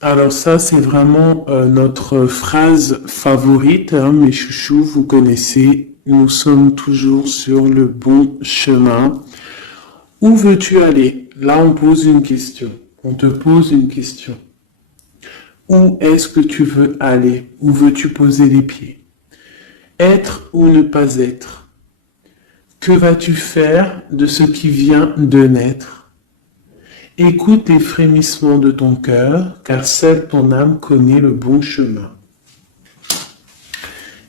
Alors ça, c'est vraiment notre phrase favorite, hein, mes chouchous, vous connaissez, nous sommes toujours sur le bon chemin. Où veux-tu aller? Là, on pose une question. On te pose une question. Où est-ce que tu veux aller? Où veux-tu poser les pieds? Être ou ne pas être? Que vas-tu faire de ce qui vient de naître? Écoute les frémissements de ton cœur, car seule ton âme connaît le bon chemin.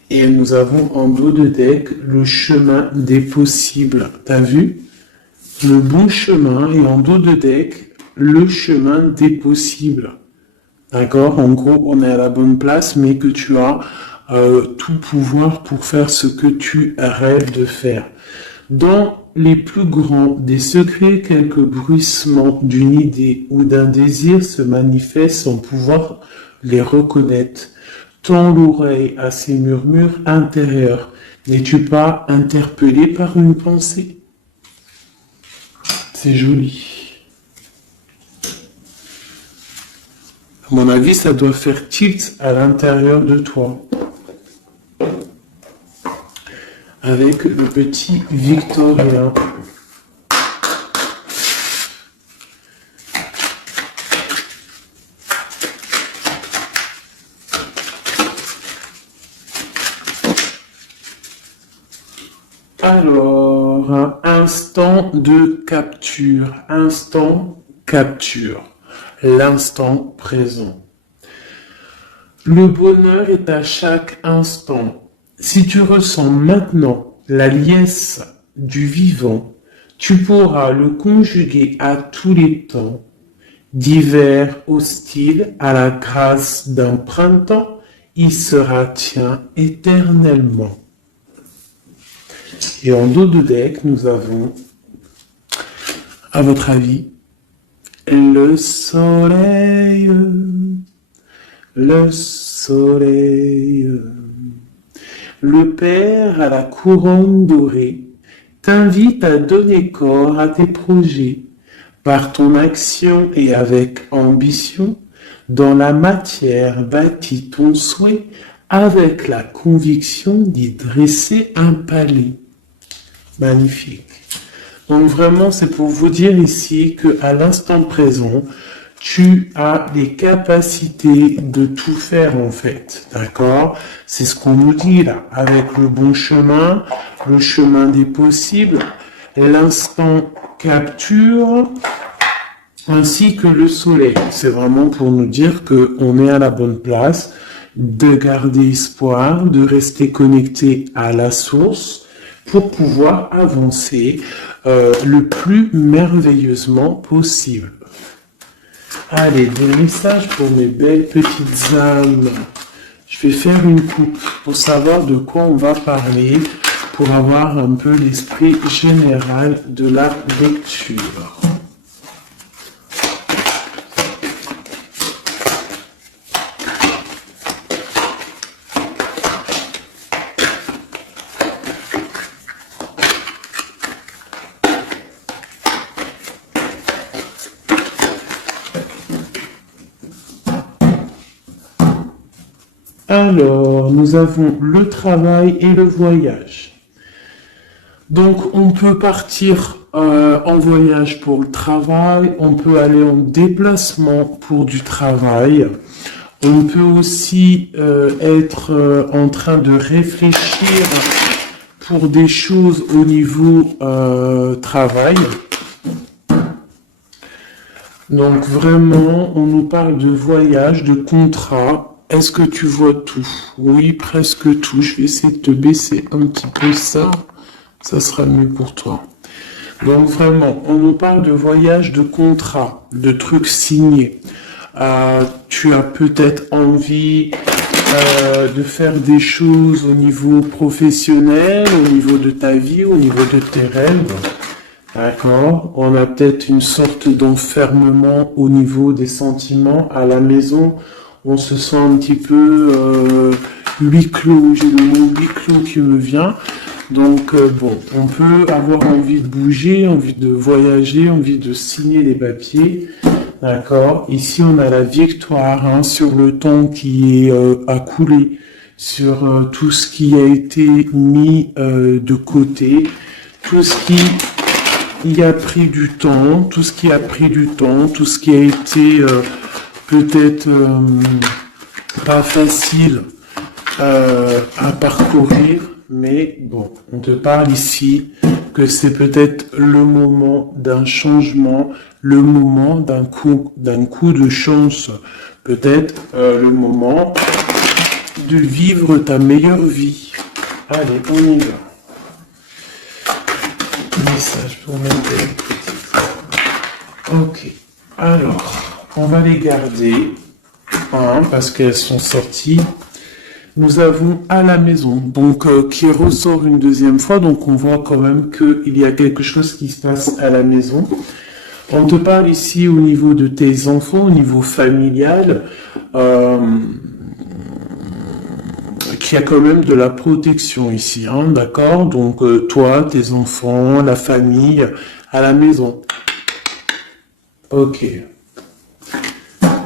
Et nous avons en dos de deck le chemin des possibles. T'as vu? Le bon chemin et en dos de deck, le chemin des possibles. D'accord? En gros, on est à la bonne place, mais que tu as tout pouvoir pour faire ce que tu rêves de faire. Dans les plus grands des secrets, quelques bruissements d'une idée ou d'un désir se manifestent sans pouvoir les reconnaître. Tends l'oreille à ces murmures intérieurs. N'es-tu pas interpellé par une pensée? C'est joli. À mon avis, ça doit faire tilt à l'intérieur de toi. Avec le petit Victorien. Alors, un instant de capture. Instant capture. L'instant présent. Le bonheur est à chaque instant. Si tu ressens maintenant la liesse du vivant, tu pourras le conjuguer à tous les temps, d'hiver hostile à la grâce d'un printemps, il sera tien éternellement. Et en dos de deck, nous avons, à votre avis, le soleil, le soleil. Le Père à la couronne dorée t'invite à donner corps à tes projets par ton action et avec ambition. Dans la matière bâtis ton souhait avec la conviction d'y dresser un palais. Magnifique. Donc vraiment, c'est pour vous dire ici qu'à l'instant présent, tu as les capacités de tout faire en fait, d'accord? C'est ce qu'on nous dit là, avec le bon chemin, le chemin des possibles, l'instant capture, ainsi que le soleil. C'est vraiment pour nous dire qu'on est à la bonne place, de garder espoir, de rester connecté à la source pour pouvoir avancer le plus merveilleusement possible. Allez, des messages pour mes belles petites âmes. Je vais faire une coupe pour savoir de quoi on va parler, pour avoir un peu l'esprit général de la lecture. Alors, nous avons le travail et le voyage. Donc, on peut partir en voyage pour le travail, on peut aller en déplacement pour du travail, on peut aussi être en train de réfléchir pour des choses au niveau travail. Donc, vraiment, on nous parle de voyage, de contrat. Est-ce que tu vois tout? Oui, presque tout. Je vais essayer de te baisser un petit peu ça. Ça sera mieux pour toi. Donc vraiment, on nous parle de voyage, de contrat, de trucs signés. Tu as peut-être envie de faire des choses au niveau professionnel, au niveau de ta vie, au niveau de tes rêves. D'accord? On a peut-être une sorte d'enfermement au niveau des sentiments à la maison. On se sent un petit peu huis clos, j'ai le mot huis clos qui me vient. Donc bon, on peut avoir envie de bouger, envie de voyager, envie de signer les papiers. D'accord? Ici, on a la victoire hein, sur le temps qui est à couler, sur tout ce qui a été mis de côté, tout ce qui y a pris du temps, tout ce qui a pris du temps, tout ce qui a été peut-être pas facile à parcourir, mais bon, on te parle ici que c'est peut-être le moment d'un changement, le moment d'un coup de chance, peut-être le moment de vivre ta meilleure vie. Allez, on y va. Message pour mettre. Ok, alors, on va les garder, hein, parce qu'elles sont sorties. Nous avons à la maison, donc qui ressort une deuxième fois, donc on voit quand même qu'il y a quelque chose qui se passe à la maison. On te parle ici au niveau de tes enfants, au niveau familial, qu'il y a quand même de la protection ici, hein, d'accord? Donc toi, tes enfants, la famille, à la maison. Ok.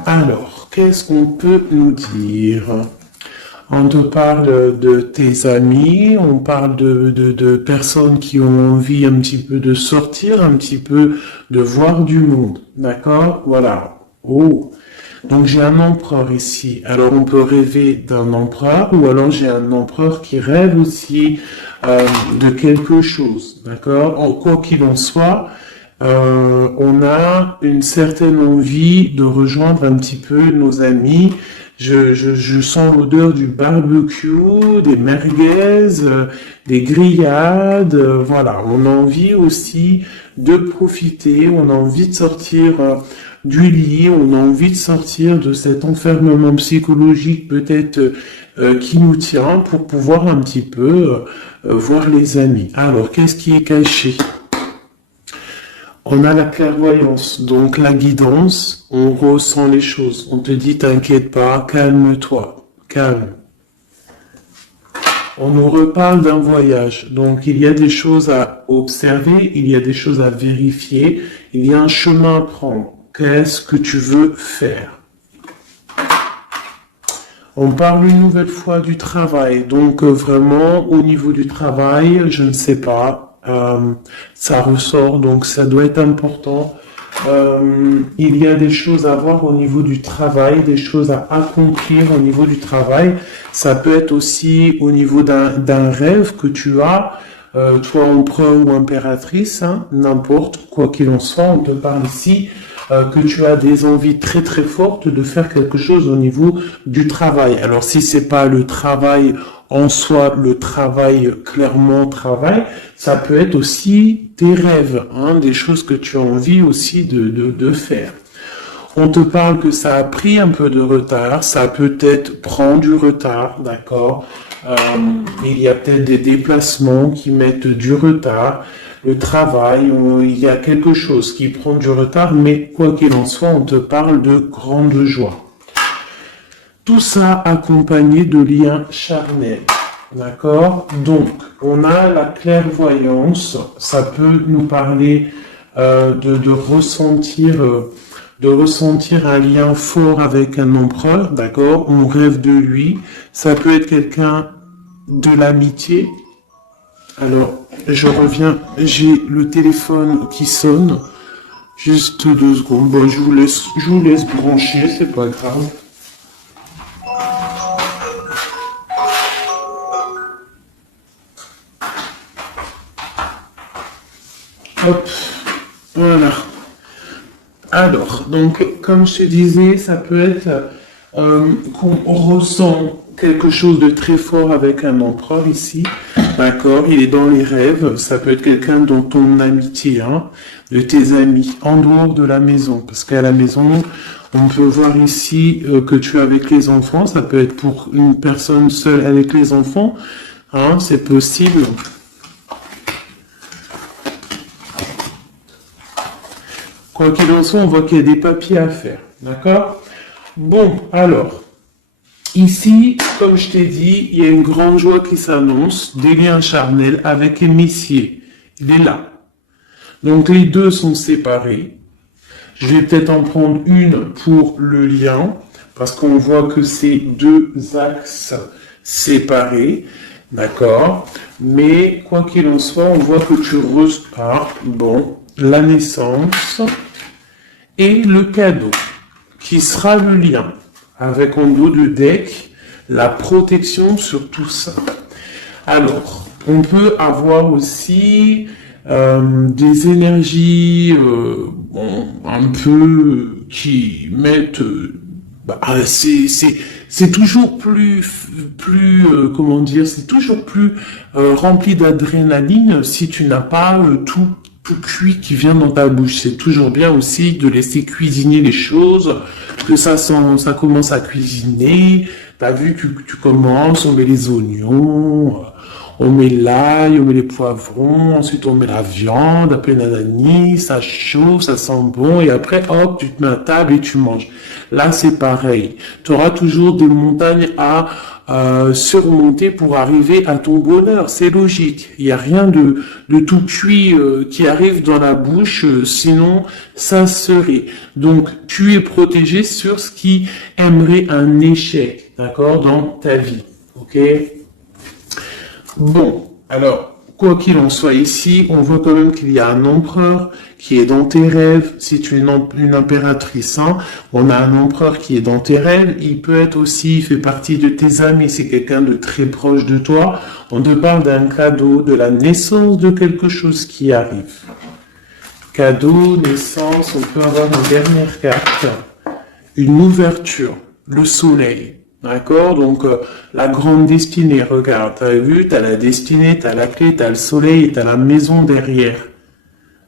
Alors, qu'est-ce qu'on peut nous dire? On te parle de tes amis, on parle de personnes qui ont envie un petit peu de sortir, un petit peu de voir du monde. D'accord? Voilà. Oh. Donc j'ai un empereur ici. Alors on peut rêver d'un empereur ou alors j'ai un empereur qui rêve aussi de quelque chose. D'accord? Quoi qu'il en soit, on a une certaine envie de rejoindre un petit peu nos amis. Je sens l'odeur du barbecue, des merguez, des grillades, voilà. On a envie aussi de profiter, on a envie de sortir du lit, on a envie de sortir de cet enfermement psychologique peut-être qui nous tient pour pouvoir un petit peu voir les amis. Alors, qu'est-ce qui est caché? On a la clairvoyance, donc la guidance, on ressent les choses. On te dit, t'inquiète pas, calme-toi, calme. On nous reparle d'un voyage, donc il y a des choses à observer, il y a des choses à vérifier, il y a un chemin à prendre. Qu'est-ce que tu veux faire? On parle une nouvelle fois du travail, donc vraiment au niveau du travail, je ne sais pas. Ça ressort, donc ça doit être important. Il y a des choses à voir au niveau du travail, des choses à accomplir au niveau du travail. Ça peut être aussi au niveau d'un rêve que tu as, toi empereur ou impératrice, hein, n'importe, quoi qu'il en soit, on te parle ici que tu as des envies très très fortes de faire quelque chose au niveau du travail. Alors si c'est pas le travail en soi, le travail clairement travail, ça peut être aussi tes rêves, hein, des choses que tu as envie aussi de faire. On te parle que ça a pris un peu de retard, ça peut-être prend du retard, d'accord. Il y a peut-être des déplacements qui mettent du retard. Le travail, il y a quelque chose qui prend du retard, mais quoi qu'il en soit, on te parle de grande joie. Tout ça accompagné de liens charnels. D'accord? Donc, on a la clairvoyance, ça peut nous parler de ressentir un lien fort avec un empereur, d'accord? On rêve de lui. Ça peut être quelqu'un de l'amitié. Alors, je reviens, j'ai le téléphone qui sonne. Juste 2 secondes. Bon, je vous laisse brancher, c'est pas grave. Hop, voilà. Alors, donc, comme je te disais, ça peut être qu'on ressent quelque chose de très fort avec un empereur ici, d'accord? Il est dans les rêves, ça peut être quelqu'un dont ton amitié, hein, de tes amis, en dehors de la maison, parce qu'à la maison, on peut voir ici que tu es avec les enfants, ça peut être pour une personne seule avec les enfants, hein, c'est possible. Quoi qu'il en soit, on voit qu'il y a des papiers à faire, d'accord? Bon, alors, ici, comme je t'ai dit, il y a une grande joie qui s'annonce, des liens charnels avec un messier. Il est là. Donc les deux sont séparés. Je vais peut-être en prendre une pour le lien, parce qu'on voit que c'est deux axes séparés, d'accord? Mais quoi qu'il en soit, on voit que tu repars, bon, la naissance et le cadeau, qui sera le lien, avec en dos de deck, la protection sur tout ça. Alors, on peut avoir aussi des énergies bon, un peu qui mettent... c'est toujours comment dire, c'est toujours plus rempli d'adrénaline si tu n'as pas tout cuit qui vient dans ta bouche. C'est toujours bien aussi de laisser cuisiner les choses, que ça commence à cuisiner. T'as vu, tu commences, on met les oignons, on met l'ail, on met les poivrons, ensuite on met la viande, après nanani, ça chauffe, ça sent bon, et après, hop, tu te mets à table et tu manges. Là, c'est pareil. Tu auras toujours des montagnes à surmonter pour arriver à ton bonheur. C'est logique. Il n'y a rien de tout cuit qui arrive dans la bouche, sinon ça serait. Donc, tu es protégé sur ce qui aimerait un échec, d'accord, dans ta vie. Ok? Bon, alors, quoi qu'il en soit ici, on voit quand même qu'il y a un empereur qui est dans tes rêves. Si tu es une impératrice, hein, on a un empereur qui est dans tes rêves. Il peut être aussi, il fait partie de tes amis, c'est quelqu'un de très proche de toi. On te parle d'un cadeau, de la naissance de quelque chose qui arrive. Cadeau, naissance, on peut avoir une dernière carte. Une ouverture, le soleil. D'accord? Donc, la grande destinée, regarde, t'as vu, t'as la destinée, t'as la clé, t'as le soleil et t'as la maison derrière.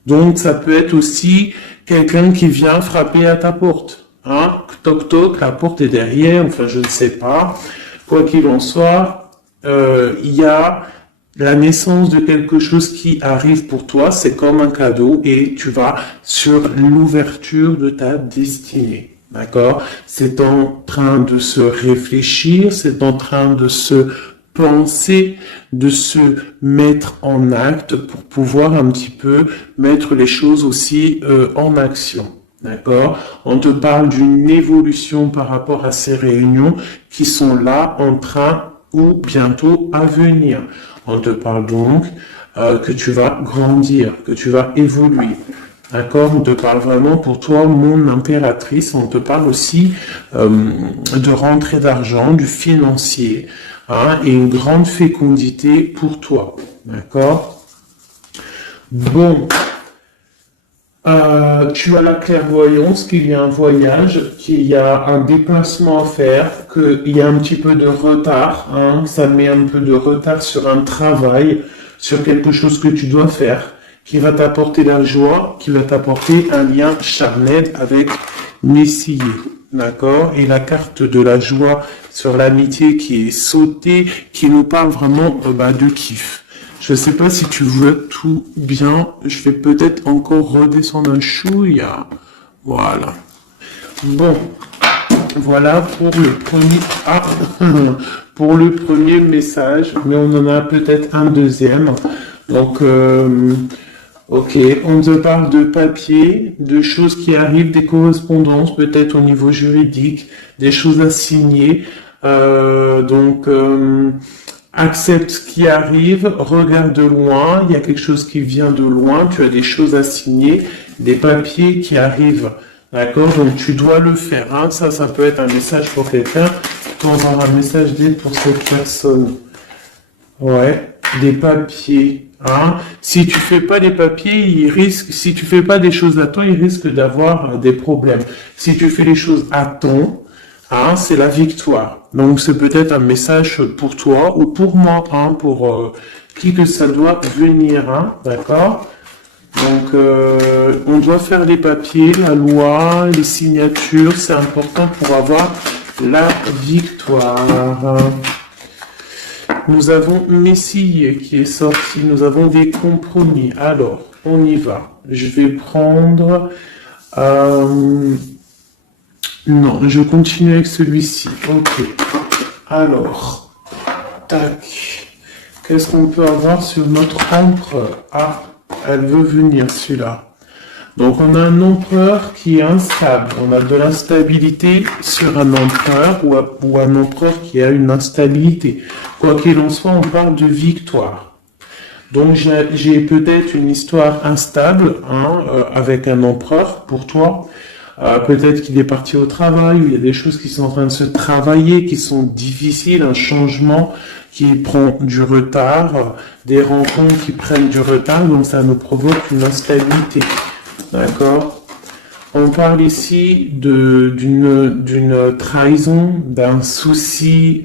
Donc, ça peut être aussi quelqu'un qui vient frapper à ta porte. Hein? Toc toc, la porte est derrière, enfin, je ne sais pas. Quoi qu'il en soit, il y a la naissance de quelque chose qui arrive pour toi, c'est comme un cadeau et tu vas sur l'ouverture de ta destinée. D'accord? C'est en train de se réfléchir, c'est en train de se penser, de se mettre en acte pour pouvoir un petit peu mettre les choses aussi en action. D'accord? On te parle d'une évolution par rapport à ces réunions qui sont là en train ou bientôt à venir. On te parle donc que tu vas grandir, que tu vas évoluer. D'accord, on te parle vraiment pour toi, mon impératrice. On te parle aussi de rentrée d'argent, du financier, hein, et une grande fécondité pour toi. D'accord. Bon, tu as la clairvoyance qu'il y a un voyage, qu'il y a un déplacement à faire, qu'il y a un petit peu de retard, hein, ça met un peu de retard sur un travail, sur quelque chose que tu dois faire, qui va t'apporter la joie, qui va t'apporter un lien charnel avec Messier, d'accord? Et la carte de la joie sur l'amitié qui est sautée, qui nous parle vraiment de kiff. Je ne sais pas si tu vois tout bien, je vais peut-être encore redescendre un chouïa. Voilà. Bon, voilà pour le premier, pour le premier message, mais on en a peut-être un deuxième. Donc, ok, on te parle de papier, de choses qui arrivent, des correspondances, peut-être au niveau juridique, des choses à signer. Accepte ce qui arrive, regarde de loin, il y a quelque chose qui vient de loin, tu as des choses à signer, des papiers qui arrivent. D'accord? Donc tu dois le faire. Hein. Ça peut être un message pour quelqu'un, tu avoir un message d'aide pour cette personne. Ouais, des papiers. Hein. Si tu fais pas les papiers, si tu fais pas des choses à temps, il risque d'avoir des problèmes. Si tu fais les choses à temps, hein, c'est la victoire. Donc c'est peut-être un message pour toi ou pour moi, hein, pour qui que ça doit venir, hein, d'accord? Donc on doit faire les papiers, la loi, les signatures, c'est important pour avoir la victoire. Nous avons Messie qui est sorti, nous avons des compromis. Alors, on y va. Je vais prendre... Non, je continue avec celui-ci. Ok. Alors, tac. Qu'est-ce qu'on peut avoir sur notre empereur? Ah, elle veut venir, celui-là. Donc on a un empereur qui est instable. On a de l'instabilité sur un empereur ou un empereur qui a une instabilité. Quoi qu'il en soit, on parle de victoire. Donc j'ai peut-être une histoire instable avec un empereur pour toi. Peut-être qu'il est parti au travail, ou il y a des choses qui sont en train de se travailler, qui sont difficiles, un changement qui prend du retard, des rencontres qui prennent du retard, donc ça nous provoque une instabilité. D'accord? On parle ici d'une trahison, d'un souci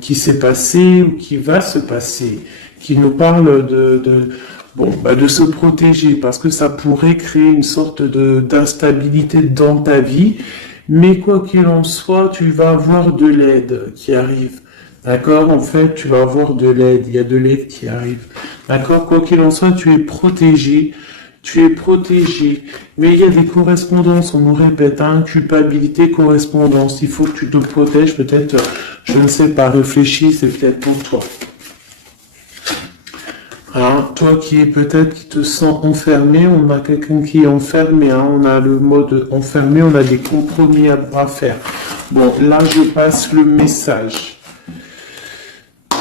qui s'est passé ou qui va se passer, qui nous parle de se protéger, parce que ça pourrait créer une sorte d'instabilité dans ta vie, mais quoi qu'il en soit, tu vas avoir de l'aide qui arrive. D'accord? En fait, tu vas avoir de l'aide, il y a de l'aide qui arrive. D'accord? Quoi qu'il en soit, tu es protégé. Tu es protégé. Mais il y a des correspondances, on nous répète, culpabilité, correspondance. Il faut que tu te protèges, peut-être, je ne sais pas, réfléchis, c'est peut-être pour toi. Toi qui te sens enfermé, on a quelqu'un qui est enfermé, on a le mode enfermé, on a des compromis à faire. Bon, là je passe le message.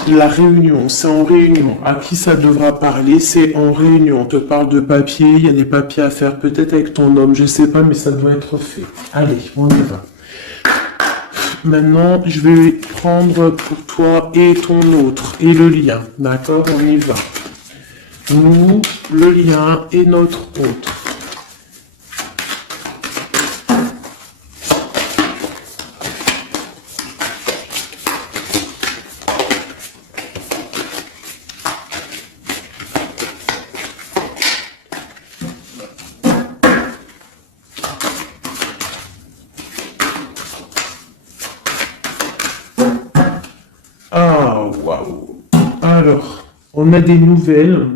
La réunion, c'est en réunion. À qui ça devra parler? C'est en réunion. On te parle de papier, il y a des papiers à faire, peut-être avec ton homme, je sais pas, mais ça doit être fait. Allez, on y va. Maintenant, je vais prendre pour toi et ton autre, et le lien. D'accord? On y va. Nous, le lien et notre autre. Ah, waouh. Alors, on a des nouvelles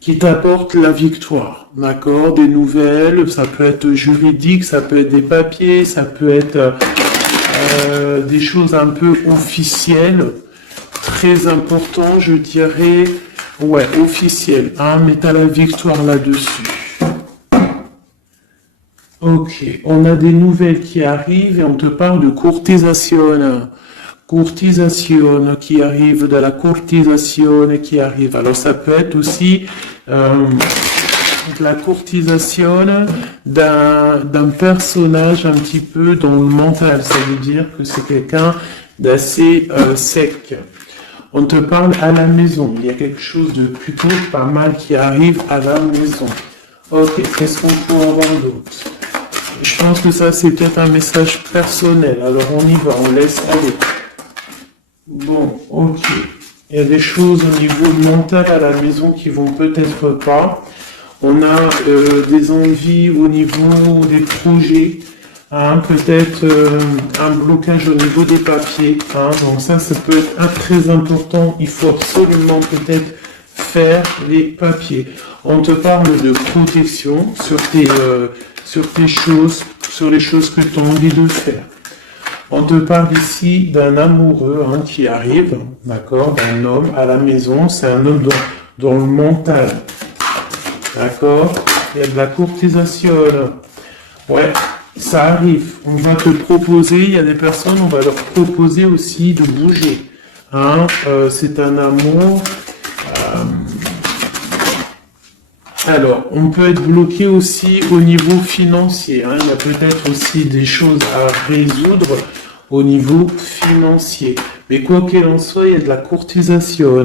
qui t'apportent la victoire, d'accord? Des nouvelles, ça peut être juridique, ça peut être des papiers, ça peut être des choses un peu officielles, très important, je dirais, ouais, officielles, mais t'as la victoire là-dessus. Ok, on a des nouvelles qui arrivent et on te parle de courtisation. Courtisation qui arrive, de la courtisation qui arrive. Alors ça peut être aussi de la courtisation d'un personnage un petit peu dans le mental. Ça veut dire que c'est quelqu'un d'assez sec. On te parle à la maison. Il y a quelque chose de plutôt pas mal qui arrive à la maison. Ok, qu'est-ce qu'on peut avoir d'autre? Je pense que ça c'est peut-être un message personnel. Alors on y va, on laisse aller. Bon, ok. Il y a des choses au niveau mental à la maison qui vont peut-être pas. On a des envies au niveau des projets. Peut-être un blocage au niveau des papiers. Donc ça peut être très important. Il faut absolument peut-être faire les papiers. On te parle de protection sur tes choses, sur les choses que tu as envie de faire. On te parle ici d'un amoureux qui arrive, d'accord, d'un homme à la maison. C'est un homme dans le mental, d'accord. Il y a de la courtisation. Ouais, ça arrive. On va te proposer, il y a des personnes, on va leur proposer aussi de bouger. C'est un amour. Alors, on peut être bloqué aussi au niveau financier. Il y a peut-être aussi des choses à résoudre au niveau financier. Mais quoi qu'il en soit, il y a de la courtisation.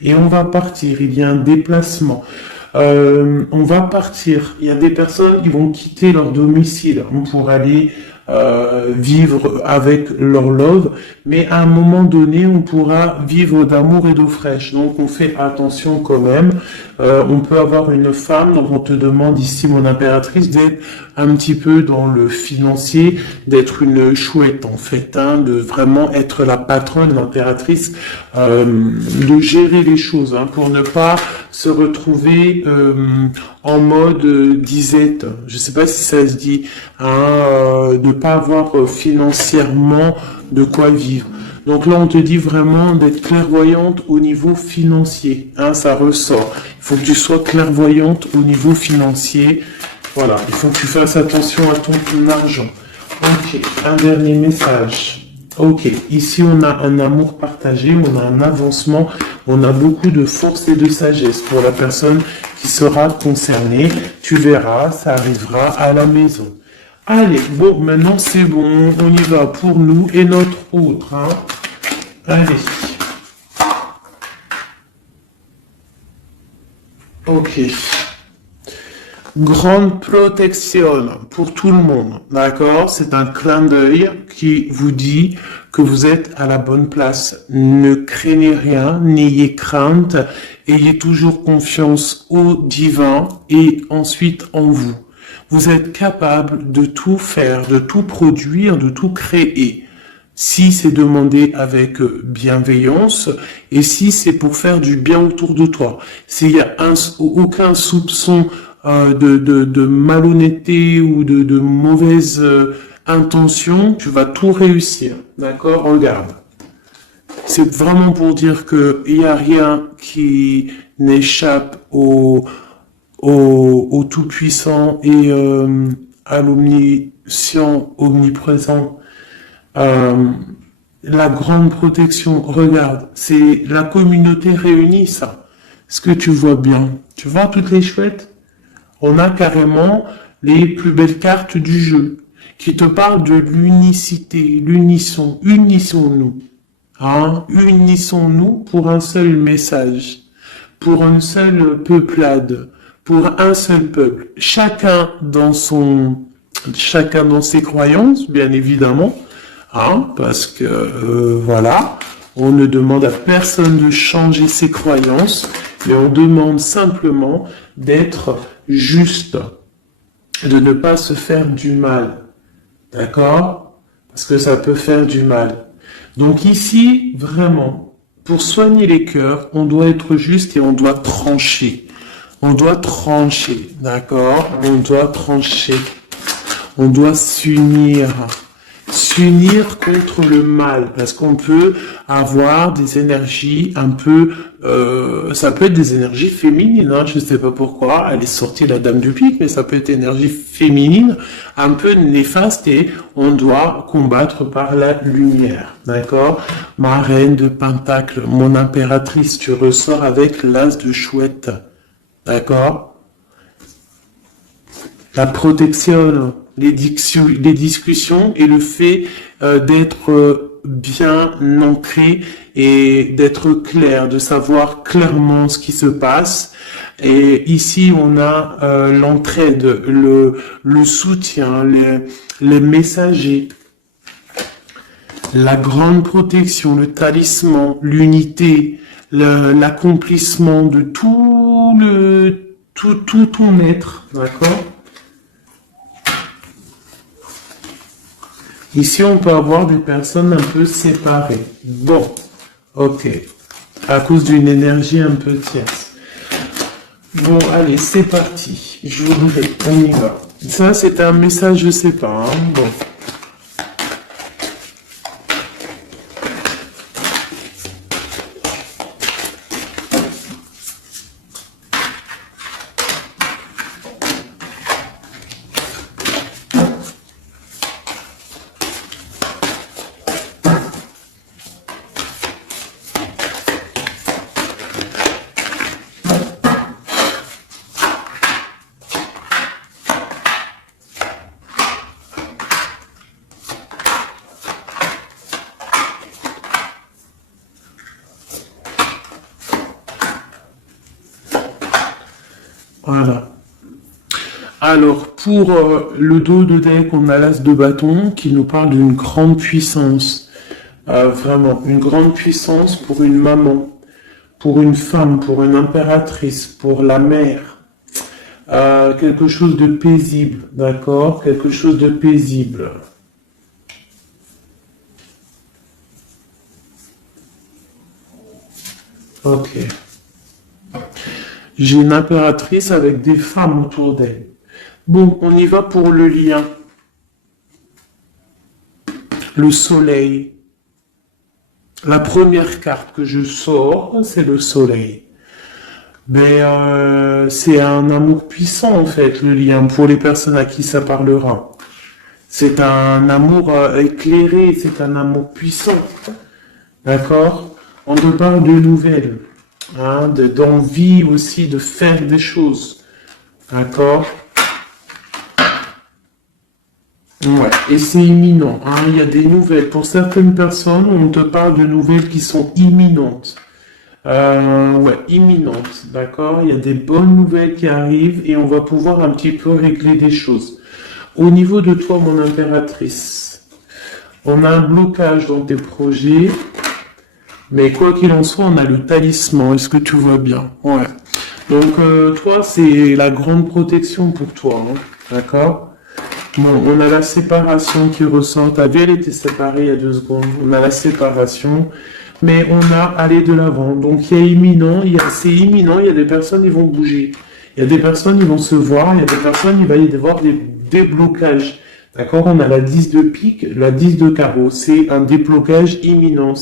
Et on va partir. Il y a un déplacement. On va partir. Il y a des personnes qui vont quitter leur domicile pour aller vivre avec leur love, mais à un moment donné, on pourra vivre d'amour et d'eau fraîche. Donc, on fait attention quand même. On peut avoir une femme, donc on te demande ici, mon impératrice, d'être un petit peu dans le financier, d'être une chouette en fait, de vraiment être la patronne, l'impératrice, de gérer les choses, pour ne pas se retrouver en mode disette. Je sais pas si ça se dit, de pas avoir financièrement de quoi vivre. Donc là, on te dit vraiment d'être clairvoyante au niveau financier. Hein, ça ressort. Il faut que tu sois clairvoyante au niveau financier. Voilà, il faut que tu fasses attention à ton argent. Ok, un dernier message. Ok, ici on a un amour partagé, on a un avancement, on a beaucoup de force et de sagesse pour la personne qui sera concernée. Tu verras, ça arrivera à la maison. Allez, bon, maintenant c'est bon, on y va pour nous et notre autre. Hein. Allez. Ok. Grande protection pour tout le monde, d'accord? C'est un clin d'œil qui vous dit que vous êtes à la bonne place. Ne craignez rien, n'ayez crainte, ayez toujours confiance au divin et ensuite en vous. Vous êtes capable de tout faire, de tout produire, de tout créer. Si c'est demandé avec bienveillance et si c'est pour faire du bien autour de toi. S'il y a aucun soupçon de malhonnêteté ou de mauvaise intention, tu vas tout réussir. D'accord? Regarde. C'est vraiment pour dire que il n'y a rien qui n'échappe au Tout-Puissant et à l'Omniscient, omniprésent. La grande protection, regarde, c'est la communauté réunie, ça. Est-ce que tu vois bien? Tu vois toutes les chouettes? On a carrément les plus belles cartes du jeu qui te parlent de l'unicité, l'unisson, unissons-nous. Hein? Unissons-nous pour un seul message, pour une seule peuplade, pour un seul peuple. Chacun dans ses croyances, bien évidemment. Hein, parce que voilà, on ne demande à personne de changer ses croyances, mais on demande simplement d'être juste, de ne pas se faire du mal, d'accord? Parce que ça peut faire du mal. Donc ici, vraiment, pour soigner les cœurs, on doit être juste et on doit trancher. On doit trancher, d'accord? On doit trancher. On doit s'unir contre le mal, parce qu'on peut avoir des énergies un peu, ça peut être des énergies féminines, hein, je ne sais pas pourquoi, elle est sortie la dame du pique, mais ça peut être énergie féminine, un peu néfaste, et on doit combattre par la lumière, d'accord? Ma reine de Pentacle, mon impératrice, tu ressors avec l'as de chouette, d'accord? La protection, les discussions et le fait d'être bien ancré et d'être clair, de savoir clairement ce qui se passe. Et ici, on a l'entraide, le soutien, les messagers, la grande protection, le talisman, l'unité, l'accomplissement de tout ton être, d'accord? Ici, on peut avoir des personnes un peu séparées. Bon, ok. À cause d'une énergie un peu tierce. Bon, allez, c'est parti. Je voudrais, on y va. Ça, c'est un message, je sais pas. Hein. Bon. Voilà. Alors, pour le dos de deck, on a l'as de bâton qui nous parle d'une grande puissance. Vraiment, une grande puissance pour une maman, pour une femme, pour une impératrice, pour la mère. Quelque chose de paisible, d'accord? Quelque chose de paisible. Ok. J'ai une impératrice avec des femmes autour d'elle. Bon, on y va pour le lien. Le soleil. La première carte que je sors, c'est le soleil. Mais c'est un amour puissant en fait, le lien, pour les personnes à qui ça parlera. C'est un amour éclairé, c'est un amour puissant. D'accord? On te parle de nouvelles, hein, d'envie aussi de faire des choses. D'accord? Ouais, et c'est imminent, hein. Il y a des nouvelles. Pour certaines personnes, on te parle de nouvelles qui sont imminentes. Ouais, imminentes, d'accord? Il y a des bonnes nouvelles qui arrivent et on va pouvoir un petit peu régler des choses. Au niveau de toi, mon impératrice, on a un blocage dans tes projets, mais quoi qu'il en soit, on a le talisman. Est-ce que tu vois bien? Ouais. Donc, toi, c'est la grande protection pour toi, hein, d'accord? Bon, on a la séparation qui ressort. T'as vu, elle était séparée il y a 2 secondes. On a la séparation, mais on a allé de l'avant. Donc, il y a imminent, c'est imminent, il y a des personnes qui vont bouger. Il y a des personnes qui vont se voir, il y a des personnes, il va y avoir des déblocages. D'accord? On a la 10 de pique, la 10 de carreau. C'est un déblocage imminent.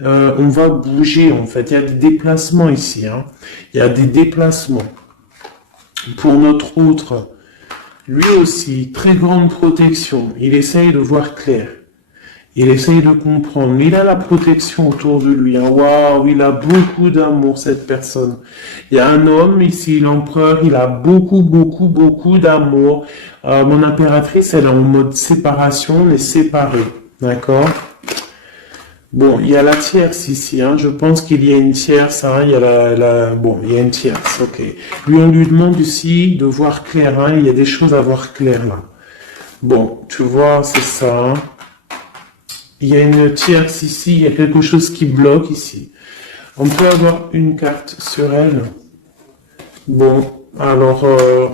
On va bouger, en fait. Il y a des déplacements ici, hein. Il y a des déplacements. Pour notre autre, lui aussi, très grande protection. Il essaye de voir clair. Il essaye de comprendre. Mais il a la protection autour de lui, hein. Waouh, il a beaucoup d'amour, cette personne. Il y a un homme ici, l'empereur, il a beaucoup, beaucoup, beaucoup d'amour. Mon impératrice, elle est en mode séparation, on est séparés. D'accord? Bon, il y a la tierce ici, hein. Je pense qu'il y a une tierce, hein. Il y a bon, il y a une tierce, ok. Lui, on lui demande ici de voir clair, hein. Il y a des choses à voir clair, là. Bon, tu vois, c'est ça, hein. Il y a une tierce ici, il y a quelque chose qui bloque ici. On peut avoir une carte sur elle. Bon, alors,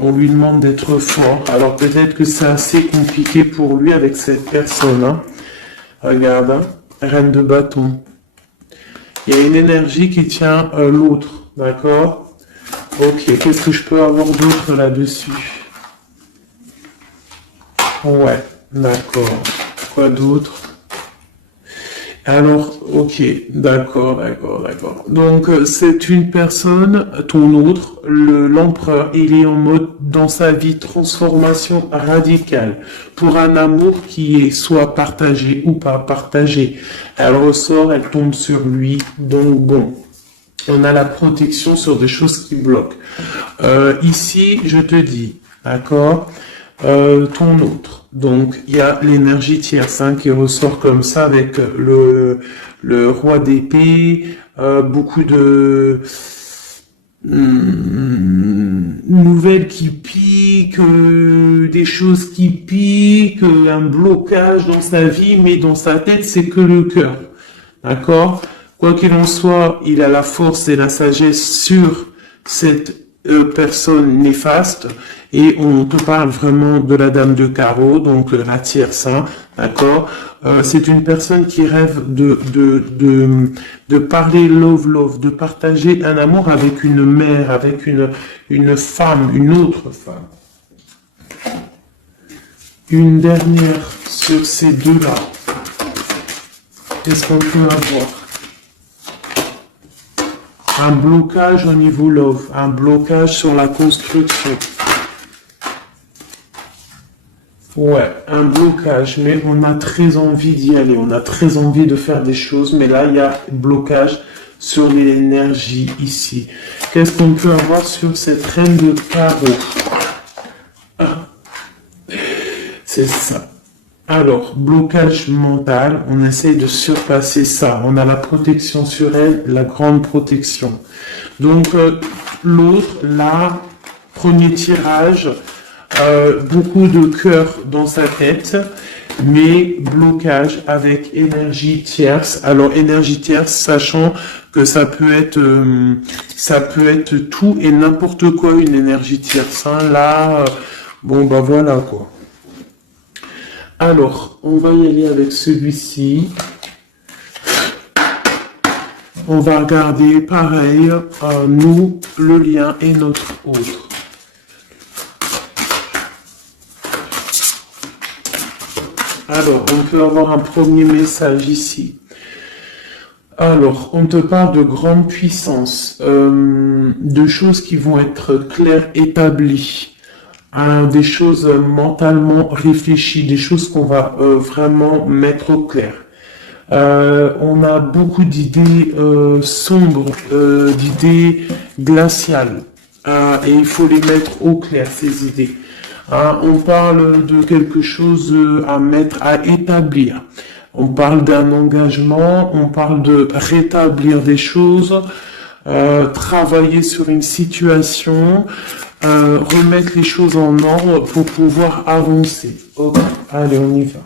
on lui demande d'être fort. Alors, peut-être que c'est assez compliqué pour lui avec cette personne, hein. Regarde, hein. Reine de bâton. Il y a une énergie qui tient l'autre, d'accord? Ok, qu'est-ce que je peux avoir d'autre là-dessus? Ouais, d'accord. Quoi d'autre? Alors, ok, d'accord, d'accord, d'accord. Donc, c'est une personne, ton autre, l'empereur, il est en mode, dans sa vie, transformation radicale, pour un amour qui est soit partagé ou pas partagé. Elle ressort, elle tombe sur lui, donc bon. On a la protection sur des choses qui bloquent. Ici, je te dis, d'accord, ton autre. Donc, il y a l'énergie tierce, hein, qui ressort comme ça avec le roi d'épée, beaucoup de nouvelles qui piquent, des choses qui piquent, un blocage dans sa vie, mais dans sa tête, c'est que le cœur. D'accord? Quoi qu'il en soit, il a la force et la sagesse sur cette personne néfaste, et on te parle vraiment de la dame de carreau, donc la tierce, hein, d'accord? C'est une personne qui rêve de parler love, de partager un amour avec une mère, avec une femme, une autre femme. Une dernière sur ces deux-là. Qu'est-ce qu'on peut avoir? Un blocage au niveau love, un blocage sur la construction. Ouais, un blocage, mais on a très envie d'y aller, on a très envie de faire des choses, mais là, il y a blocage sur l'énergie ici. Qu'est-ce qu'on peut avoir sur cette reine de carreau? Ah, c'est ça. Alors, blocage mental, on essaye de surpasser ça. On a la protection sur elle, la grande protection. Donc, l'autre, là, premier tirage, beaucoup de cœur dans sa tête, mais blocage avec énergie tierce. Alors, énergie tierce, sachant que ça peut être tout et n'importe quoi, une énergie tierce, hein. Là, bon, bah voilà, quoi. Alors, on va y aller avec celui-ci. On va regarder, pareil, nous, le lien et notre autre. Alors, on peut avoir un premier message ici. Alors, on te parle de grande puissance, de choses qui vont être claires, établies, hein, des choses mentalement réfléchies, des choses qu'on va vraiment mettre au clair. On a beaucoup d'idées sombres, d'idées glaciales, et il faut les mettre au clair, ces idées. Hein, on parle de quelque chose à mettre, à établir. On parle d'un engagement, on parle de rétablir des choses, travailler sur une situation, remettre les choses en ordre pour pouvoir avancer. Ok, allez, on y va.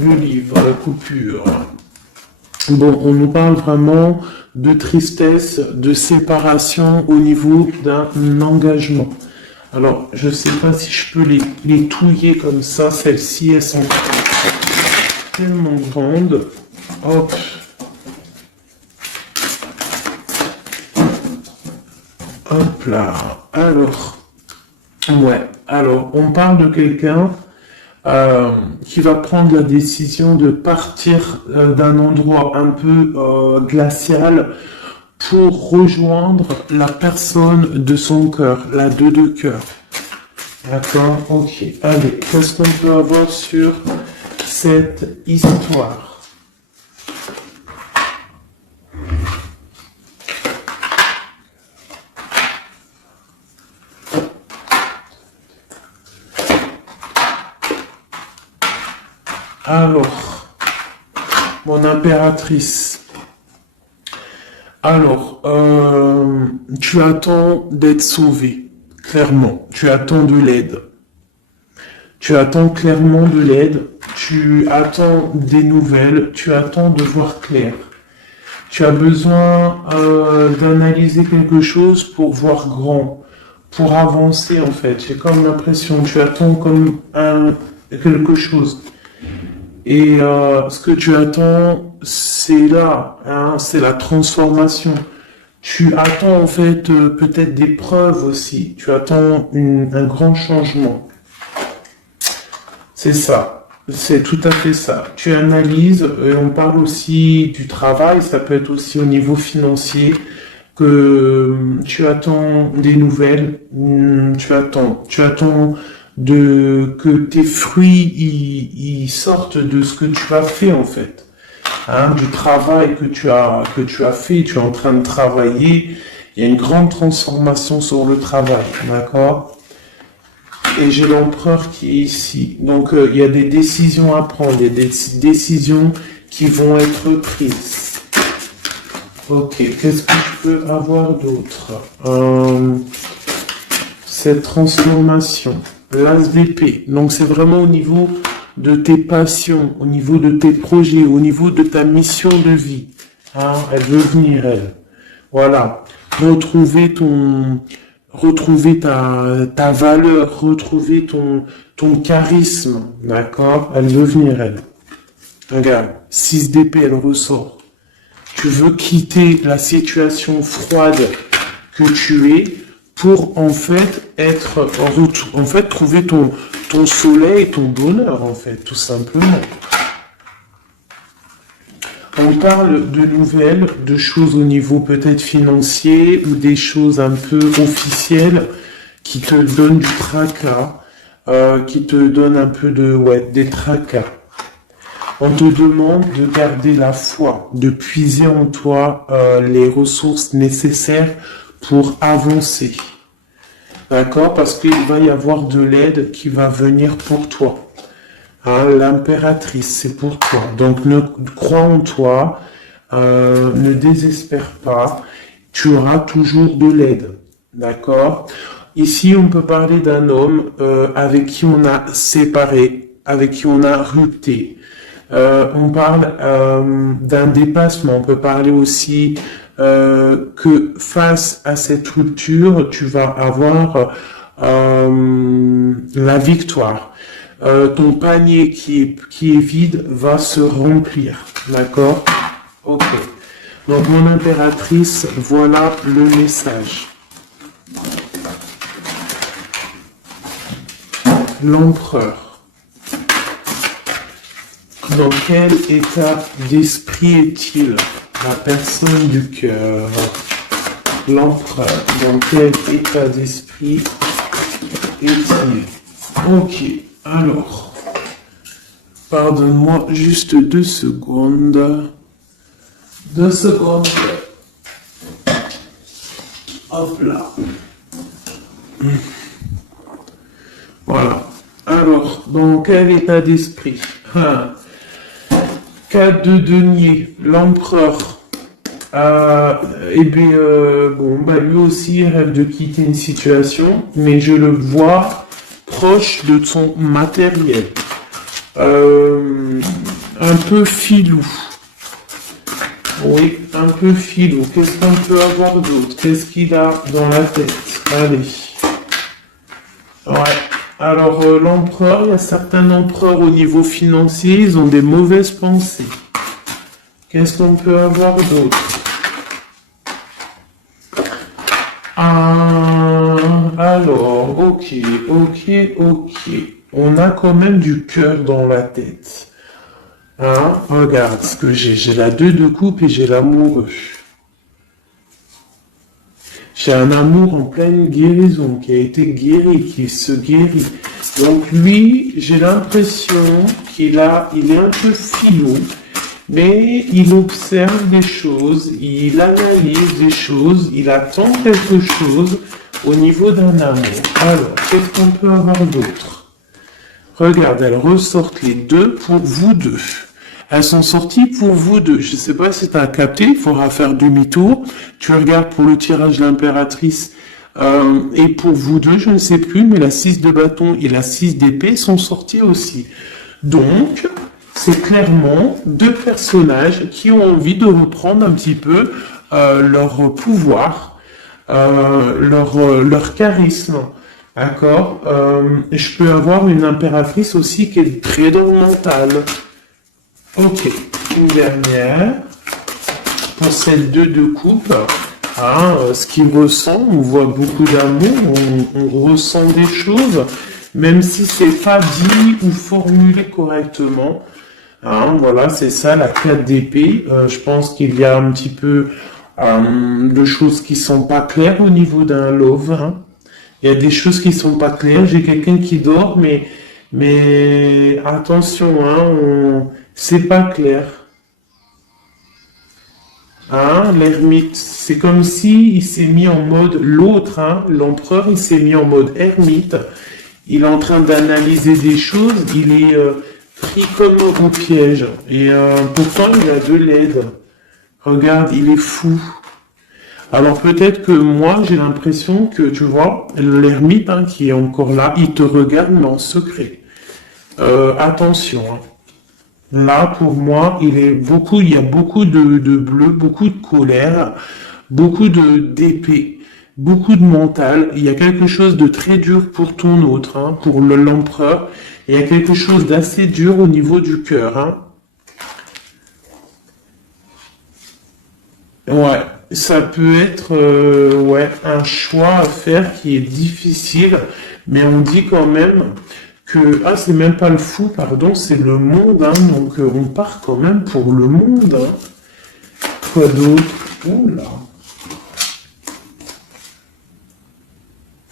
Le livre, la coupure. Bon, on nous parle vraiment de tristesse, de séparation au niveau d'un engagement. Alors, je sais pas si je peux les touiller comme ça. Celles-ci, elles sont tellement grandes. Hop. Hop là. Alors, ouais. Alors, on parle de quelqu'un qui va prendre la décision de partir d'un endroit un peu glacial pour rejoindre la personne de son cœur, la deux de cœur. D'accord? Ok. Allez, qu'est-ce qu'on peut avoir sur cette histoire? Alors, mon impératrice. Alors, tu attends d'être sauvé, clairement. Tu attends de l'aide. Tu attends clairement de l'aide. Tu attends des nouvelles. Tu attends de voir clair. Tu as besoin d'analyser quelque chose pour voir grand, pour avancer en fait. J'ai comme l'impression, tu attends comme quelque chose. Et ce que tu attends, c'est là, hein, c'est la transformation. Tu attends en fait peut-être des preuves aussi. Tu attends un grand changement. C'est ça. C'est tout à fait ça. Tu analyses, et on parle aussi du travail, ça peut être aussi au niveau financier, que tu attends des nouvelles, tu attends que tes fruits ils sortent de ce que tu as fait en fait, hein, du travail que tu as fait, tu es en train de travailler, il y a une grande transformation sur le travail, d'accord? Et j'ai l'empereur qui est ici. Donc il y a des décisions à prendre, il y a des décisions qui vont être prises. Ok, qu'est-ce que je peux avoir d'autre? Cette transformation, l'as d'épée. Donc c'est vraiment au niveau de tes passions, au niveau de tes projets, au niveau de ta mission de vie. Hein, elle veut venir, elle. Voilà. Retrouver ta valeur, retrouver ton charisme, d'accord? Elle veut venir, elle. Regarde, 6 d'épée, elle ressort. Tu veux quitter la situation froide que tu es pour en fait trouver ton soleil, ton bonheur, en fait, tout simplement. On parle de nouvelles, de choses au niveau peut-être financier ou des choses un peu officielles qui te donnent du tracas, qui te donnent un peu des tracas. On te demande de garder la foi, de puiser en toi les ressources nécessaires pour avancer. D'accord? Parce qu'il va y avoir de l'aide qui va venir pour toi. Hein, l'impératrice, c'est pour toi. Donc, crois en toi, ne désespère pas. Tu auras toujours de l'aide. D'accord? Ici, on peut parler d'un homme avec qui on a séparé, avec qui on a rupté. On parle d'un dépassement. On peut parler aussi que face à cette rupture, tu vas avoir la victoire. Ton panier qui est vide va se remplir. D'accord? Ok. Donc, mon impératrice, voilà le message. L'empereur. Dans quel état d'esprit est-il? La personne du cœur. L'empereur. Dans quel état d'esprit est-il? Ok, alors. Pardonne-moi juste 2 secondes. 2 secondes. Hop là. Voilà. Alors, dans quel état d'esprit? 4 de denier, l'empereur. Eh bien, bon, bah, lui aussi il rêve de quitter une situation, mais je le vois proche de son matériel. Un peu filou. Oui, un peu filou. Qu'est-ce qu'on peut avoir d'autre? Qu'est-ce qu'il a dans la tête? Allez. Ouais. Alors, l'empereur, il y a certains empereurs au niveau financier, ils ont des mauvaises pensées. Qu'est-ce qu'on peut avoir d'autre? Alors, ok. On a quand même du cœur dans la tête. Hein? Regarde ce que j'ai. J'ai la 2 de coupe et j'ai l'amoureux. J'ai un amour en pleine guérison, qui a été guéri, qui se guérit. Donc lui, j'ai l'impression il est un peu filou, mais il observe des choses, il analyse des choses, il attend quelque chose au niveau d'un amour. Alors, qu'est-ce qu'on peut avoir d'autre? Regarde, elles ressortent les 2 pour vous deux. Elles sont sorties pour vous deux. Je ne sais pas si tu as capté, il faudra faire demi-tour. Tu regardes pour le tirage de l'impératrice. Et pour vous deux, je ne sais plus, mais la 6 de bâton et la 6 d'épée sont sorties aussi. Donc, c'est clairement 2 personnages qui ont envie de reprendre un petit peu leur pouvoir, leur charisme. D'accord. Je peux avoir une impératrice aussi qui est très dans le mental. Ok, une dernière. Pour celle 2 de coupe, ce qu'il ressent, on voit beaucoup d'amour, on ressent des choses, même si c'est pas dit ou formulé correctement. Voilà, c'est ça, la 4 d'épée. Je pense qu'il y a un petit peu de choses qui sont pas claires au niveau d'un love. Il y a des choses qui sont pas claires. J'ai quelqu'un qui dort, mais attention, c'est pas clair. L'ermite, c'est comme si il s'est mis en mode l'autre, l'empereur, il s'est mis en mode ermite. Il est en train d'analyser des choses. Il est pris comme au piège. Et pourtant, il a de l'aide. Regarde, il est fou. Alors peut-être que moi, j'ai l'impression que, tu vois, l'ermite qui est encore là, il te regarde, mais en secret. Attention. Là, pour moi, il y a beaucoup de bleu, beaucoup de colère, beaucoup d'épée, beaucoup de mental. Il y a quelque chose de très dur pour ton autre, pour l'empereur. Il y a quelque chose d'assez dur au niveau du cœur. Ouais, ça peut être un choix à faire qui est difficile, mais on dit quand même que c'est même pas le fou, pardon, c'est le monde, donc on part quand même pour le monde. Quoi d'autre? Oula.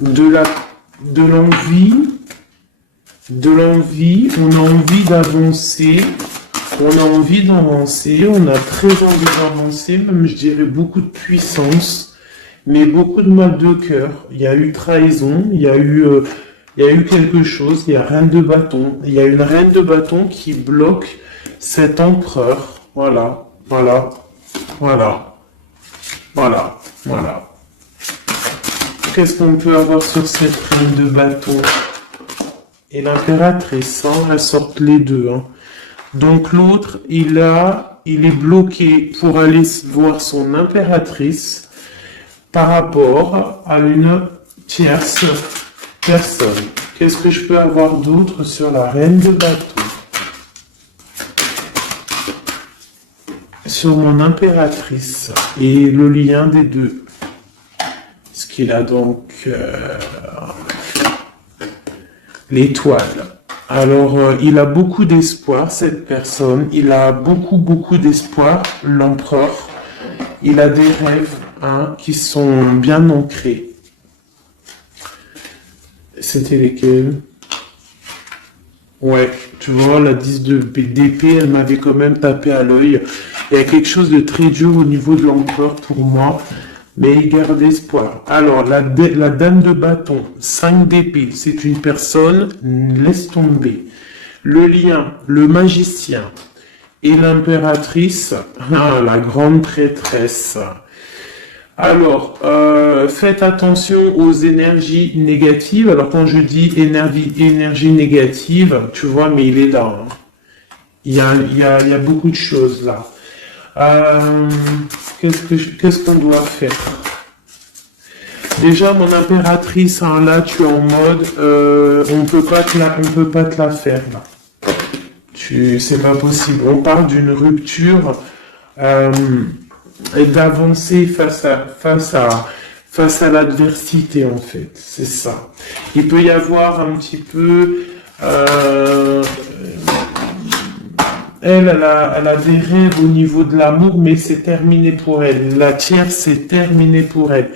De l'envie, on a envie d'avancer. On a envie d'avancer, on a très envie d'avancer, même je dirais beaucoup de puissance, mais beaucoup de mal de cœur. Il y a eu trahison, il y a eu quelque chose, il y a reine de bâton. Il y a une reine de bâton qui bloque cet empereur. Voilà. Qu'est-ce qu'on peut avoir sur cette reine de bâton? Et l'impératrice, elles sortent les 2, Donc l'autre, il est bloqué pour aller voir son impératrice par rapport à une tierce personne. Qu'est-ce que je peux avoir d'autre sur la reine de bâton? Sur mon impératrice et le lien des 2. Ce qu'il a donc l'étoile. Alors, il a beaucoup d'espoir, cette personne. Il a beaucoup d'espoir, l'empereur. Il a des rêves hein, qui sont bien ancrés. C'était lesquels? Ouais, tu vois, la 10 d'épée, elle m'avait quand même tapé à l'œil. Il y a quelque chose de très dur au niveau de l'empereur pour moi, mais il garde espoir. Alors, la dame de bâton, 5 d'épée, c'est une personne, laisse tomber. Le lion, le magicien et l'impératrice, la grande prêtresse. Alors, faites attention aux énergies négatives. Alors, quand je dis énergie négative, tu vois, mais il est là. Hein. Il y a beaucoup de choses là. Qu'est-ce qu'on doit faire? Déjà, mon impératrice, hein, là, tu es en mode, on peut pas te la faire là. C'est pas possible. On parle d'une rupture. Et d'avancer face à l'adversité en fait, c'est ça. Il peut y avoir un petit peu, elle a des rêves au niveau de l'amour, mais c'est terminé pour elle. La tierce, c'est terminé pour elle.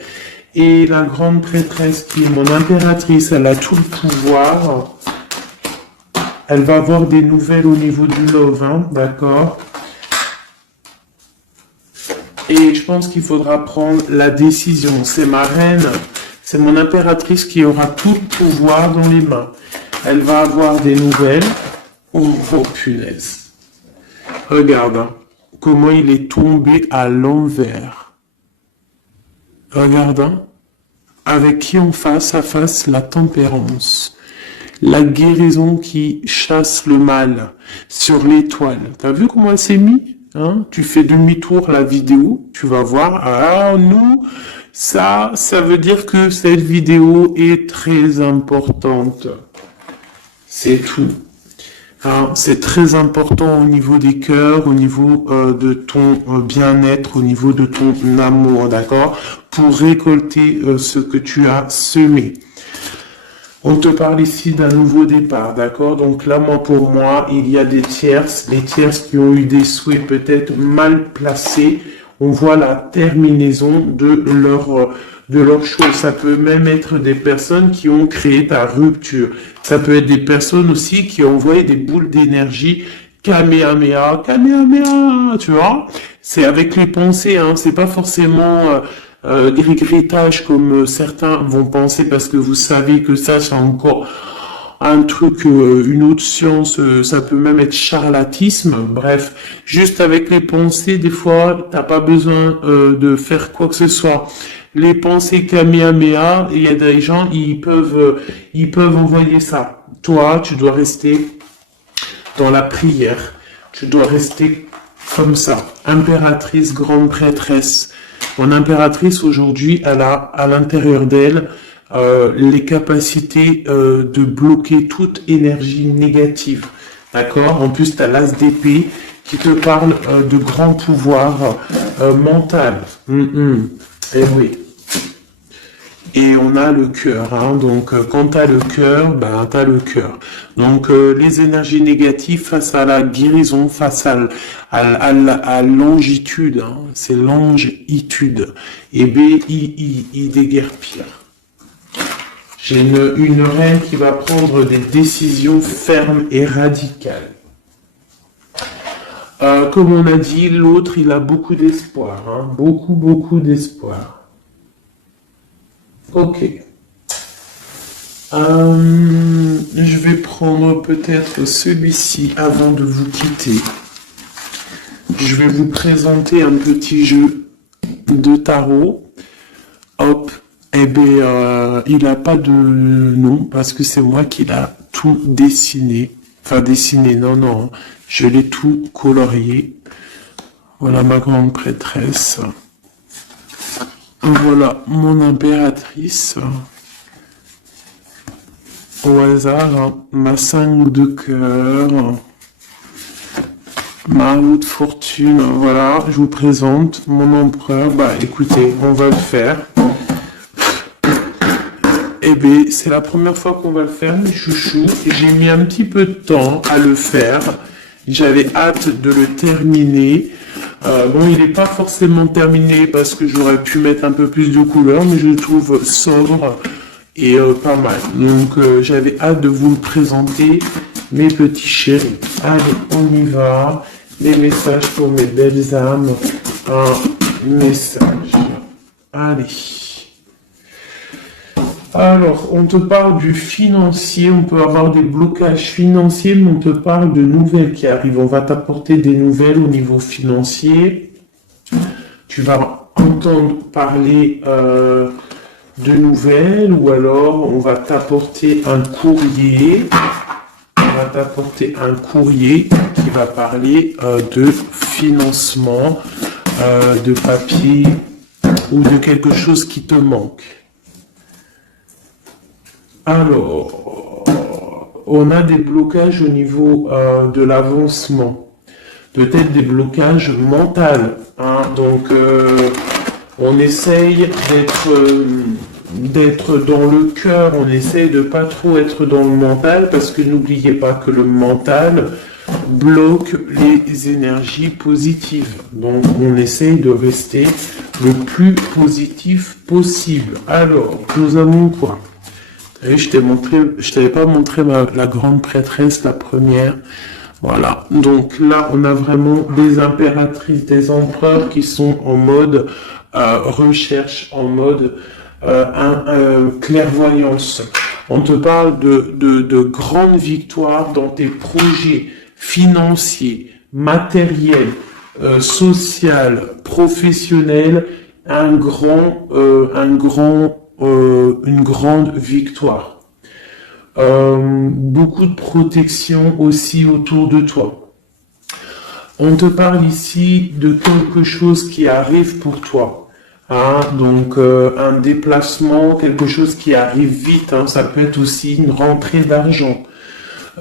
Et la grande prêtresse qui est mon impératrice, elle a tout le pouvoir. Elle va avoir des nouvelles au niveau du love, hein, d'accord? Et je pense qu'il faudra prendre la décision. C'est ma reine, c'est mon impératrice qui aura tout le pouvoir dans les mains. Elle va avoir des nouvelles. Oh, punaise. Regarde hein, comment il est tombé à l'envers. Regarde, hein, avec qui on face à face la tempérance. La guérison qui chasse le mal sur l'étoile. T'as vu comment elle s'est mise? Hein, tu fais demi-tour la vidéo, tu vas voir. Ah, nous, ça veut dire que cette vidéo est très importante. C'est tout. Hein, c'est très important au niveau des cœurs, au niveau de ton bien-être, au niveau de ton amour, d'accord? Pour récolter ce que tu as semé. On te parle ici d'un nouveau départ, d'accord? Donc là, pour moi, il y a des tierces qui ont eu des souhaits peut-être mal placés. On voit la terminaison de leur chose. Ça peut même être des personnes qui ont créé ta rupture. Ça peut être des personnes aussi qui ont envoyé des boules d'énergie. Kamehameha, Kamehameha, tu vois? C'est avec les pensées, hein. C'est pas forcément gris-grittage comme certains vont penser parce que vous savez que ça c'est encore un truc, une autre science, ça peut même être charlatisme, bref, juste avec les pensées, des fois, t'as pas besoin de faire quoi que ce soit. Les pensées Kamehameha, il y a des gens, ils peuvent envoyer ça. Toi, tu dois rester dans la prière, tu dois rester comme ça, impératrice, grande prêtresse. Mon impératrice aujourd'hui, elle a à l'intérieur d'elle les capacités de bloquer toute énergie négative. D'accord? En plus, tu as l'as d'épée qui te parle de grand pouvoir mental. Et oui. Et on a le cœur, hein. Donc quand tu as le cœur, ben tu as le cœur. Donc les énergies négatives face à la guérison, face à longitude, hein. C'est longitude. Et B, il déguerpire. J'ai une reine qui va prendre des décisions fermes et radicales. Comme on a dit, l'autre, il a beaucoup d'espoir, hein. Beaucoup d'espoir. Ok. Je vais prendre peut-être celui-ci avant de vous quitter. Je vais vous présenter un petit jeu de tarot. Hop. Eh bien, il n'a pas de nom parce que c'est moi qui l'a tout dessiné. Enfin, dessiné, non. Je l'ai tout colorié. Voilà ma grande prêtresse. Voilà mon impératrice. Au hasard, hein, ma 5 de cœur. Ma roue de fortune. Voilà, je vous présente mon empereur. Bah écoutez, on va le faire. Eh bien, c'est la première fois qu'on va le faire, mes chouchous. J'ai mis un petit peu de temps à le faire. J'avais hâte de le terminer. Bon, il n'est pas forcément terminé parce que j'aurais pu mettre un peu plus de couleurs, mais je le trouve sobre et pas mal. Donc, j'avais hâte de vous le présenter, mes petits chéris. Allez, on y va. Les messages pour mes belles âmes. Un message. Allez. Alors, on te parle du financier, on peut avoir des blocages financiers, mais on te parle de nouvelles qui arrivent. On va t'apporter des nouvelles au niveau financier. Tu vas entendre parler de nouvelles, ou alors on va t'apporter un courrier. On va t'apporter un courrier qui va parler de financement, de papier ou de quelque chose qui te manque. Alors, on a des blocages au niveau de l'avancement, peut-être des blocages mentaux. Hein, donc, on essaye d'être dans le cœur, on essaye de pas trop être dans le mental, parce que n'oubliez pas que le mental bloque les énergies positives. Donc, on essaye de rester le plus positif possible. Alors, nous avons quoi ? Je t'avais pas montré la grande prêtresse, la première. Voilà. Donc là, on a vraiment des impératrices, des empereurs qui sont en mode recherche, en mode clairvoyance. On te parle de grandes victoires dans tes projets financiers, matériels, social, professionnel, une grande victoire. Beaucoup de protection aussi autour de toi. On te parle ici de quelque chose qui arrive pour toi. Hein, donc un déplacement, quelque chose qui arrive vite. Hein, ça peut être aussi une rentrée d'argent.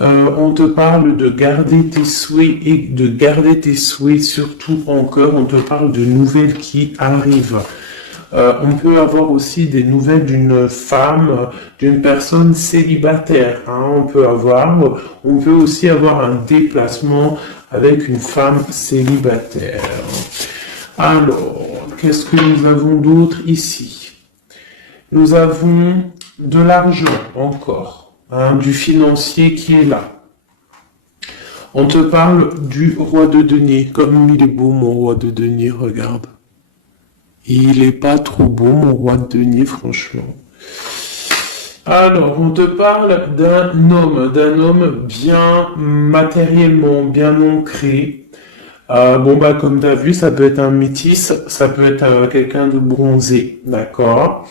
On te parle de garder tes souhaits et de garder tes souhaits surtout encore. On te parle de nouvelles qui arrivent. On peut avoir aussi des nouvelles d'une femme, d'une personne célibataire. Hein, on peut aussi avoir un déplacement avec une femme célibataire. Alors, qu'est-ce que nous avons d'autre ici? Nous avons de l'argent encore, hein, du financier qui est là. On te parle du roi de denier. Comme il est beau, mon roi de denier, regarde. Il est pas trop beau, mon roi de denier, franchement. Alors, on te parle d'un homme bien matériellement, bien ancré. Comme tu as vu, ça peut être un métis, ça peut être quelqu'un de bronzé, d'accord?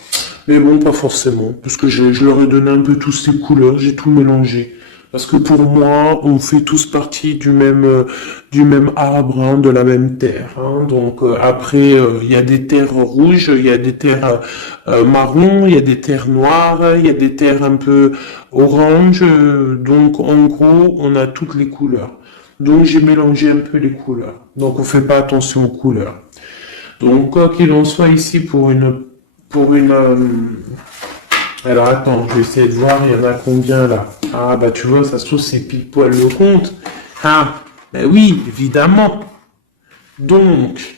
Mais bon, pas forcément, parce que je leur ai donné un peu tous ces couleurs, j'ai tout mélangé. Parce que pour moi, on fait tous partie du même arbre, hein, de la même terre. Hein. Donc après, il y a des terres rouges, il y a des terres marron, il y a des terres noires, il y a des terres un peu orange. Donc en gros, on a toutes les couleurs. Donc j'ai mélangé un peu les couleurs. Donc on fait pas attention aux couleurs. Donc quoi qu'il en soit ici alors attends, je vais essayer de voir, il y en a combien là? Ah bah tu vois, ça se trouve c'est pile poil le compte. Ah, ben oui, évidemment. Donc,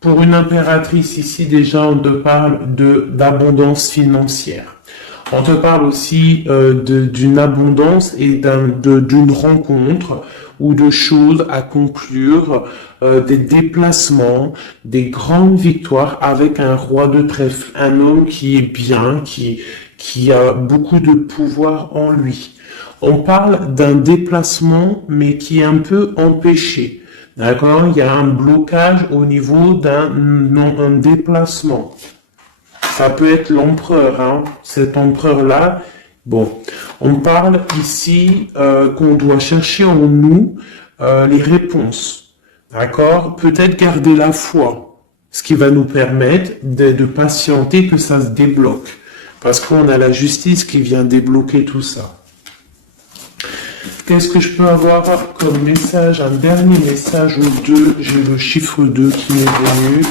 pour une impératrice ici déjà, on te parle d'abondance financière. On te parle aussi d'une abondance et d'une rencontre ou de choses à conclure, des déplacements, des grandes victoires avec un roi de trèfle, un homme qui est bien, qui a beaucoup de pouvoir en lui. On parle d'un déplacement, mais qui est un peu empêché. D'accord? Il y a un blocage au niveau d'un déplacement. Ça peut être l'empereur, hein. Cet empereur-là. Bon, on parle ici qu'on doit chercher en nous les réponses. D'accord? Peut-être garder la foi, ce qui va nous permettre de patienter que ça se débloque. Parce qu'on a la justice qui vient débloquer tout ça. Qu'est-ce que je peux avoir comme message? Un dernier message au 2. J'ai le chiffre 2 qui est venu.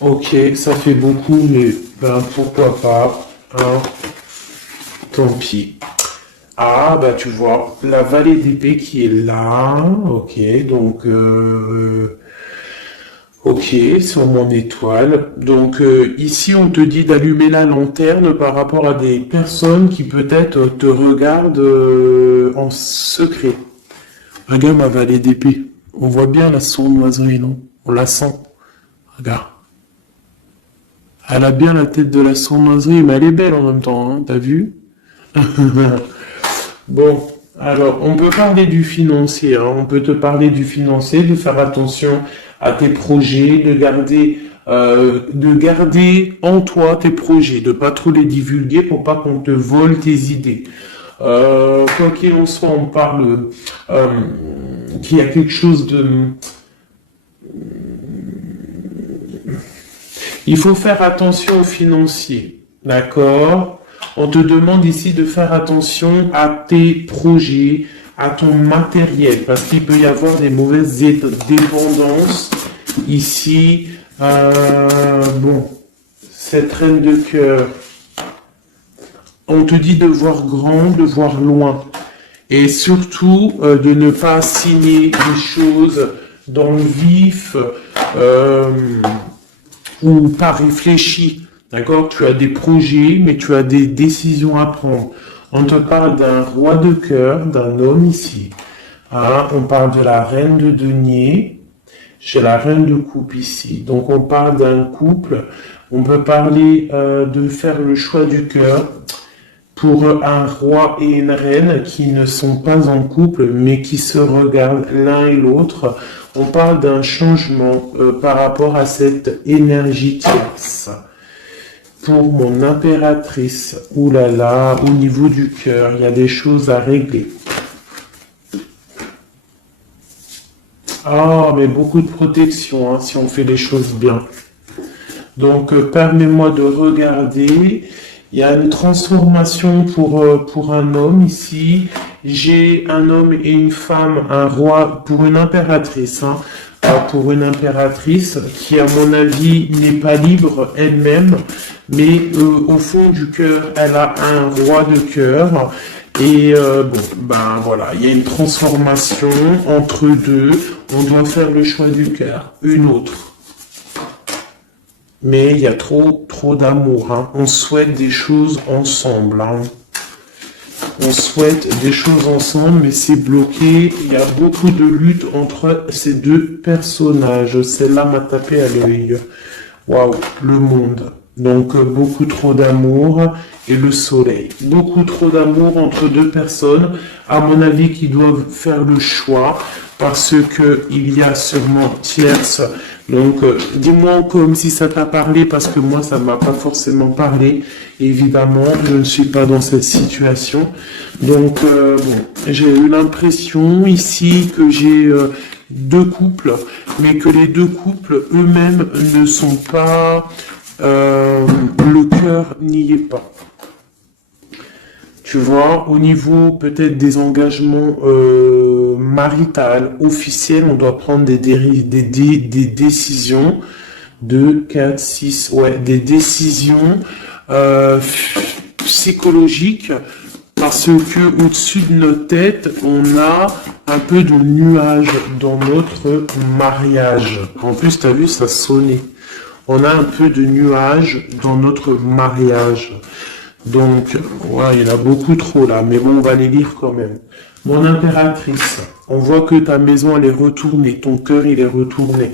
Ok, ça fait beaucoup, mais ben, pourquoi pas. Hein, tant pis. Ah, bah tu vois, la vallée d'épée qui est là. Ok, donc... ok, sur mon étoile. Donc ici, on te dit d'allumer la lanterne par rapport à des personnes qui peut-être te regardent en secret. Regarde ma vallée d'épée. On voit bien la sournoiserie, non? On la sent. Regarde. Elle a bien la tête de la sournoiserie, mais elle est belle en même temps, hein, t'as vu? Bon, alors, on peut parler du financier, hein, on peut te parler du financier, de faire attention à tes projets, de garder en toi tes projets, de pas trop les divulguer pour pas qu'on te vole tes idées. Quoi qu'il en soit, on parle euh, qu'il y a quelque chose de... Il faut faire attention aux financiers, d'accord? On te demande ici de faire attention à tes projets, à ton matériel, parce qu'il peut y avoir des mauvaises dépendances ici. Bon, cette reine de cœur, on te dit de voir grand, de voir loin, et surtout de ne pas signer des choses dans le vif euh, ou pas réfléchi. D'accord? Tu as des projets, mais tu as des décisions à prendre. On te parle d'un roi de cœur, d'un homme ici. Hein? On parle de la reine de denier. J'ai la reine de coupe ici. Donc on parle d'un couple. On peut parler de faire le choix du cœur pour un roi et une reine qui ne sont pas en couple, mais qui se regardent l'un et l'autre. On parle d'un changement par rapport à cette énergie tierce. Pour mon impératrice, oulala, au niveau du cœur, il y a des choses à régler. Ah, mais beaucoup de protection, hein, si on fait les choses bien. Donc, permets-moi de regarder. Il y a une transformation pour un homme ici. J'ai un homme et une femme, un roi pour une impératrice. Hein, pour une impératrice qui, à mon avis, n'est pas libre elle-même, mais au fond du cœur, elle a un roi de cœur. Et bon, ben voilà, il y a une transformation entre deux. On doit faire le choix du cœur, une autre. Mais il y a trop d'amour. Hein. On souhaite des choses ensemble. Hein. On souhaite des choses ensemble, mais c'est bloqué. Il y a beaucoup de lutte entre ces deux personnages. Celle-là m'a tapé à l'œil. Waouh, le monde. Donc beaucoup trop d'amour et le soleil. Beaucoup trop d'amour entre deux personnes, à mon avis, qui doivent faire le choix parce que il y a sûrement tierce. Donc dis-moi comme si ça t'a parlé parce que moi ça m'a pas forcément parlé. Évidemment, je ne suis pas dans cette situation. Donc bon, j'ai eu l'impression ici que j'ai deux couples, mais que les deux couples eux-mêmes ne sont pas, le cœur n'y est pas. Tu vois, au niveau peut-être des engagements maritales, officiels, on doit prendre des décisions. 2, 4, 6, ouais, des décisions psychologiques parce que au-dessus de nos têtes, on a un peu de nuages dans notre mariage. En plus, tu as vu, ça sonnait. On a un peu de nuages dans notre mariage. Donc, ouais, il y en a beaucoup trop là, mais bon, on va les lire quand même. Mon impératrice, on voit que ta maison, elle est retournée, ton cœur, il est retourné.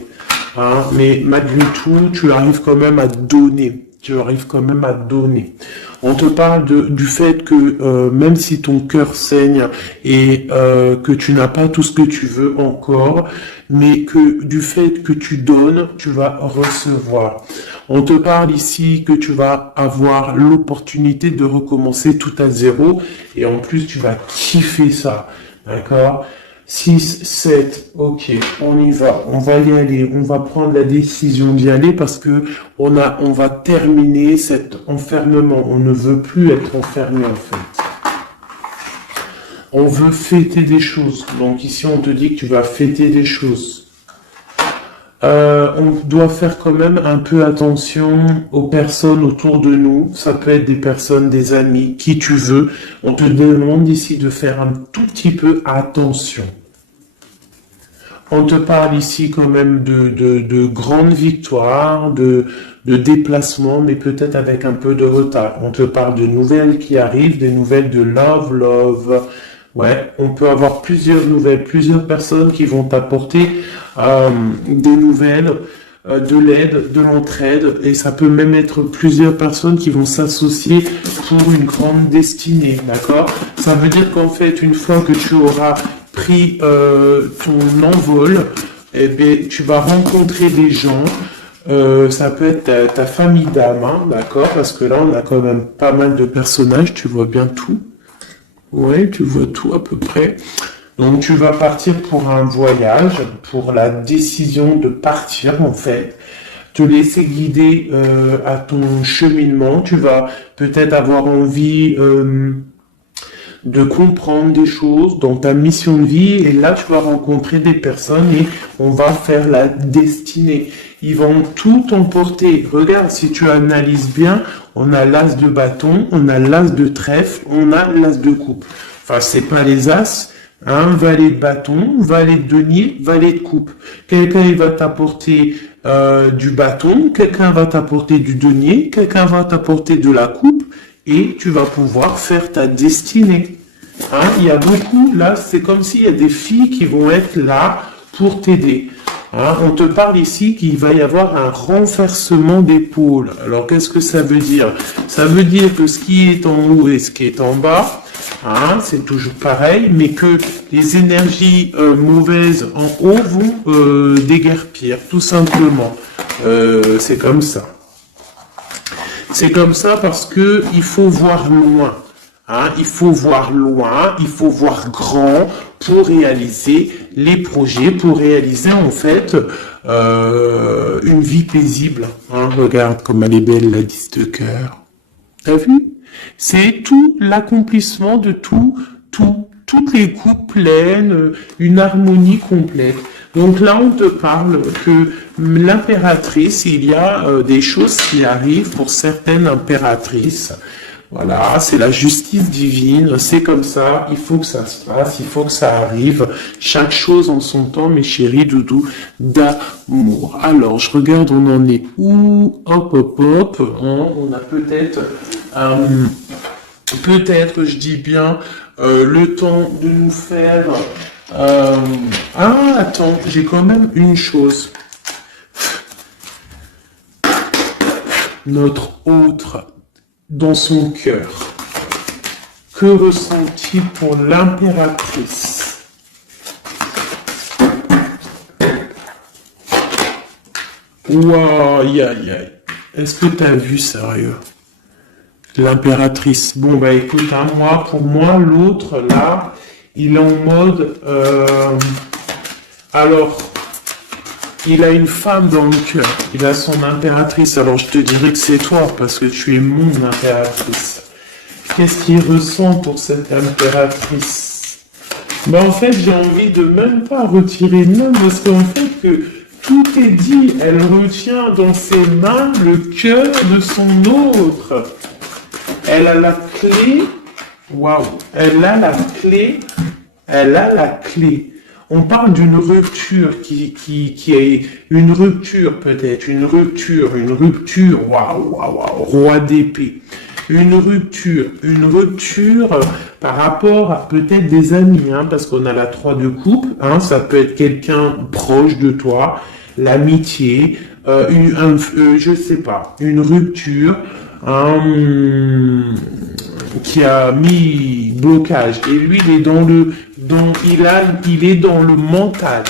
Hein, mais malgré tout, tu arrives quand même à donner. Tu arrives quand même à donner. On te parle du fait que même si ton cœur saigne et que tu n'as pas tout ce que tu veux encore, mais que du fait que tu donnes, tu vas recevoir. On te parle ici que tu vas avoir l'opportunité de recommencer tout à zéro et en plus tu vas kiffer ça. D'accord? 6, 7, ok, on y va, on va y aller, on va prendre la décision d'y aller parce que on va terminer cet enfermement. On ne veut plus être enfermé en fait. On veut fêter des choses. Donc ici on te dit que tu vas fêter des choses. On doit faire quand même un peu attention aux personnes autour de nous. Ça peut être des personnes, des amis, qui tu veux. On te demande ici de faire un tout petit peu attention. On te parle ici quand même de grandes victoires, de déplacements, mais peut-être avec un peu de retard. On te parle de nouvelles qui arrivent, des nouvelles de love. Ouais, on peut avoir plusieurs nouvelles, plusieurs personnes qui vont t'apporter des nouvelles, de l'aide, de l'entraide, et ça peut même être plusieurs personnes qui vont s'associer pour une grande destinée, d'accord? Ça veut dire qu'en fait, une fois que tu auras pris ton envol, eh bien, tu vas rencontrer des gens. Ça peut être ta famille d'âme, hein, d'accord? Parce que là, on a quand même pas mal de personnages. Tu vois bien tout. Ouais, tu vois tout à peu près. Donc, tu vas partir pour un voyage, pour la décision de partir, en fait. Te laisser guider à ton cheminement. Tu vas peut-être avoir envie de comprendre des choses dans ta mission de vie, et là tu vas rencontrer des personnes et on va faire la destinée. Ils vont tout emporter. Regarde, si tu analyses bien, on a l'as de bâton, on a l'as de trèfle, on a l'as de coupe. Enfin, c'est pas les as, hein, valet de bâton, valet de denier, valet de coupe. Quelqu'un il va t'apporter du bâton, quelqu'un va t'apporter du denier, quelqu'un va t'apporter de la coupe, et tu vas pouvoir faire ta destinée. Hein, il y a beaucoup, là, c'est comme s'il y a des filles qui vont être là pour t'aider. Hein, on te parle ici qu'il va y avoir un renversement d'épaule. Alors, qu'est-ce que ça veut dire? Ça veut dire que ce qui est en haut et ce qui est en bas, hein, c'est toujours pareil, mais que les énergies mauvaises en haut vont déguerpir, tout simplement. C'est comme ça. C'est comme ça parce que il faut voir loin. Hein, il faut voir loin, il faut voir grand pour réaliser les projets, pour réaliser en fait une vie paisible. Hein, regarde comme elle est belle, la 10 de cœur. T'as vu? C'est tout l'accomplissement de toutes les coupes pleines, une harmonie complète. Donc là, on te parle que l'impératrice, il y a des choses qui arrivent pour certaines impératrices. Voilà, c'est la justice divine, c'est comme ça, il faut que ça se passe, il faut que ça arrive. Chaque chose en son temps, mes chéris doudous, d'amour. Alors, je regarde, on en est où? Hop. On a peut-être, je dis bien, le temps de nous faire... attends, j'ai quand même une chose. Notre autre, dans son cœur, que ressent-il pour l'impératrice? Waouh, aïe. Est-ce que t'as vu, sérieux? L'impératrice. Bon, bah écoute, hein, pour moi, l'autre, là, il est en mode... alors, il a une femme dans le cœur. Il a son impératrice. Alors, je te dirais que c'est toi, parce que tu es mon impératrice. Qu'est-ce qu'il ressent pour cette impératrice? Ben, en fait, j'ai envie de même pas retirer le nom, parce qu'en fait, que tout est dit. Elle retient dans ses mains le cœur de son autre. Elle a la clé. Waouh! Elle a la clé. On parle d'une rupture qui est une rupture peut-être, une rupture, waouh, roi d'épée. Une rupture par rapport à peut-être des amis, hein, parce qu'on a la 3 de coupe, hein, ça peut être quelqu'un proche de toi, l'amitié, je sais pas, une rupture, qui a mis blocage, et lui il est il est dans le mental,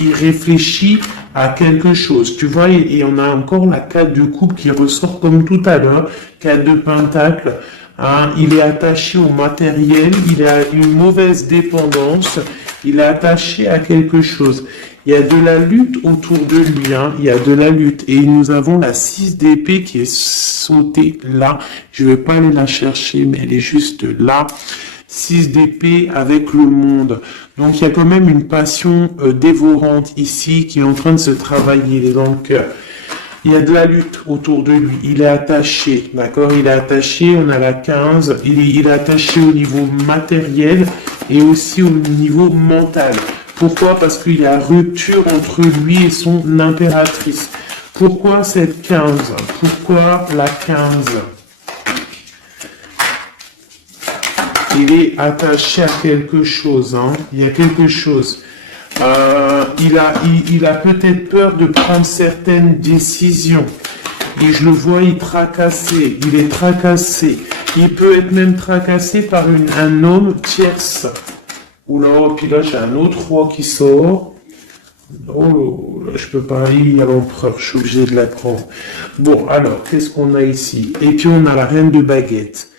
il réfléchit à quelque chose, tu vois, et on a encore la 4 de coupe qui ressort comme tout à l'heure, 4 de pentacle, hein, il est attaché au matériel, il a une mauvaise dépendance, il est attaché à quelque chose. Il y a de la lutte autour de lui, hein. Il y a de la lutte. Et nous avons la 6 d'épée qui est sautée là. Je vais pas aller la chercher, mais elle est juste là. 6 d'épée avec le monde. Donc il y a quand même une passion dévorante ici qui est en train de se travailler dans le cœur. Il y a de la lutte autour de lui. Il est attaché, d'accord? Il est attaché, on a la 15. Il est attaché au niveau matériel et aussi au niveau mental. Pourquoi? Parce qu'il y a rupture entre lui et son impératrice. Pourquoi cette 15? Pourquoi la 15? Il est attaché à quelque chose, hein. Il y a quelque chose. Il a peut-être peur de prendre certaines décisions. Et je le vois, il est tracassé. Il peut être même tracassé par un homme tierce. Oula, puis là, j'ai un autre roi qui sort. Oh, là, je peux pas aller à l'empereur, je suis obligé de la prendre. Bon, alors, qu'est-ce qu'on a ici? Et puis, on a la reine de baguette.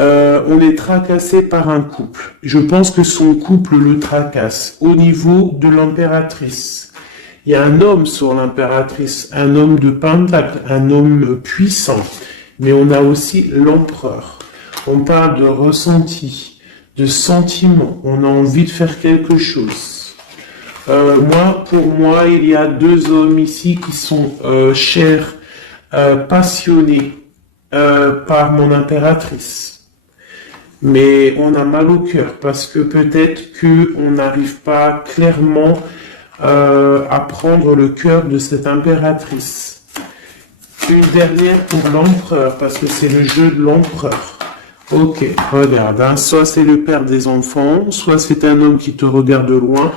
On est tracassé par un couple. Je pense que son couple le tracasse. Au niveau de l'impératrice, il y a un homme sur l'impératrice, un homme de pentacle, un homme puissant. Mais on a aussi l'empereur. On parle de ressenti, de sentiment. On a envie de faire quelque chose. Pour moi, il y a 2 hommes ici qui sont chers, passionnés par mon impératrice. Mais on a mal au cœur parce que peut-être qu'on n'arrive pas clairement à prendre le cœur de cette impératrice. Une dernière pour l'empereur parce que c'est le jeu de l'empereur. Ok, regarde, hein, soit c'est le père des enfants, soit c'est un homme qui te regarde de loin.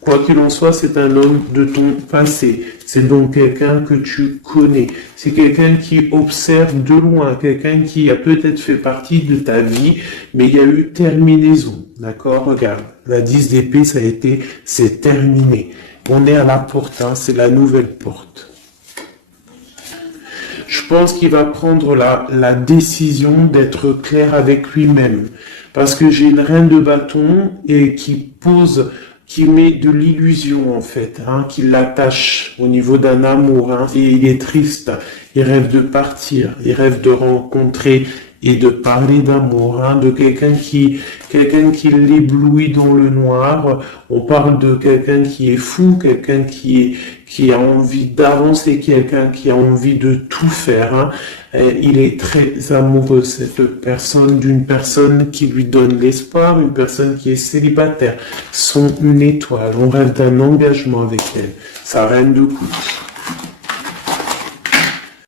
Quoi qu'il en soit, c'est un homme de ton passé. C'est donc quelqu'un que tu connais. C'est quelqu'un qui observe de loin, quelqu'un qui a peut-être fait partie de ta vie, mais il y a eu terminaison. D'accord? Regarde, la 10 d'épée, c'est terminé. On est à la porte, hein, c'est la nouvelle porte. Je pense qu'il va prendre la décision d'être clair avec lui-même. Parce que j'ai une reine de bâton et qui met de l'illusion en fait, hein, qui l'attache au niveau d'un amour, hein, et il est triste, il rêve de partir, il rêve de rencontrer et de parler d'amour, hein, de quelqu'un qui l'éblouit dans le noir. On parle de quelqu'un qui est fou, quelqu'un qui a envie d'avancer, quelqu'un qui a envie de tout faire, hein. Il est très amoureux, cette personne, d'une personne qui lui donne l'espoir, une personne qui est célibataire, sont une étoile. On rêve d'un engagement avec elle, sa reine de coupe.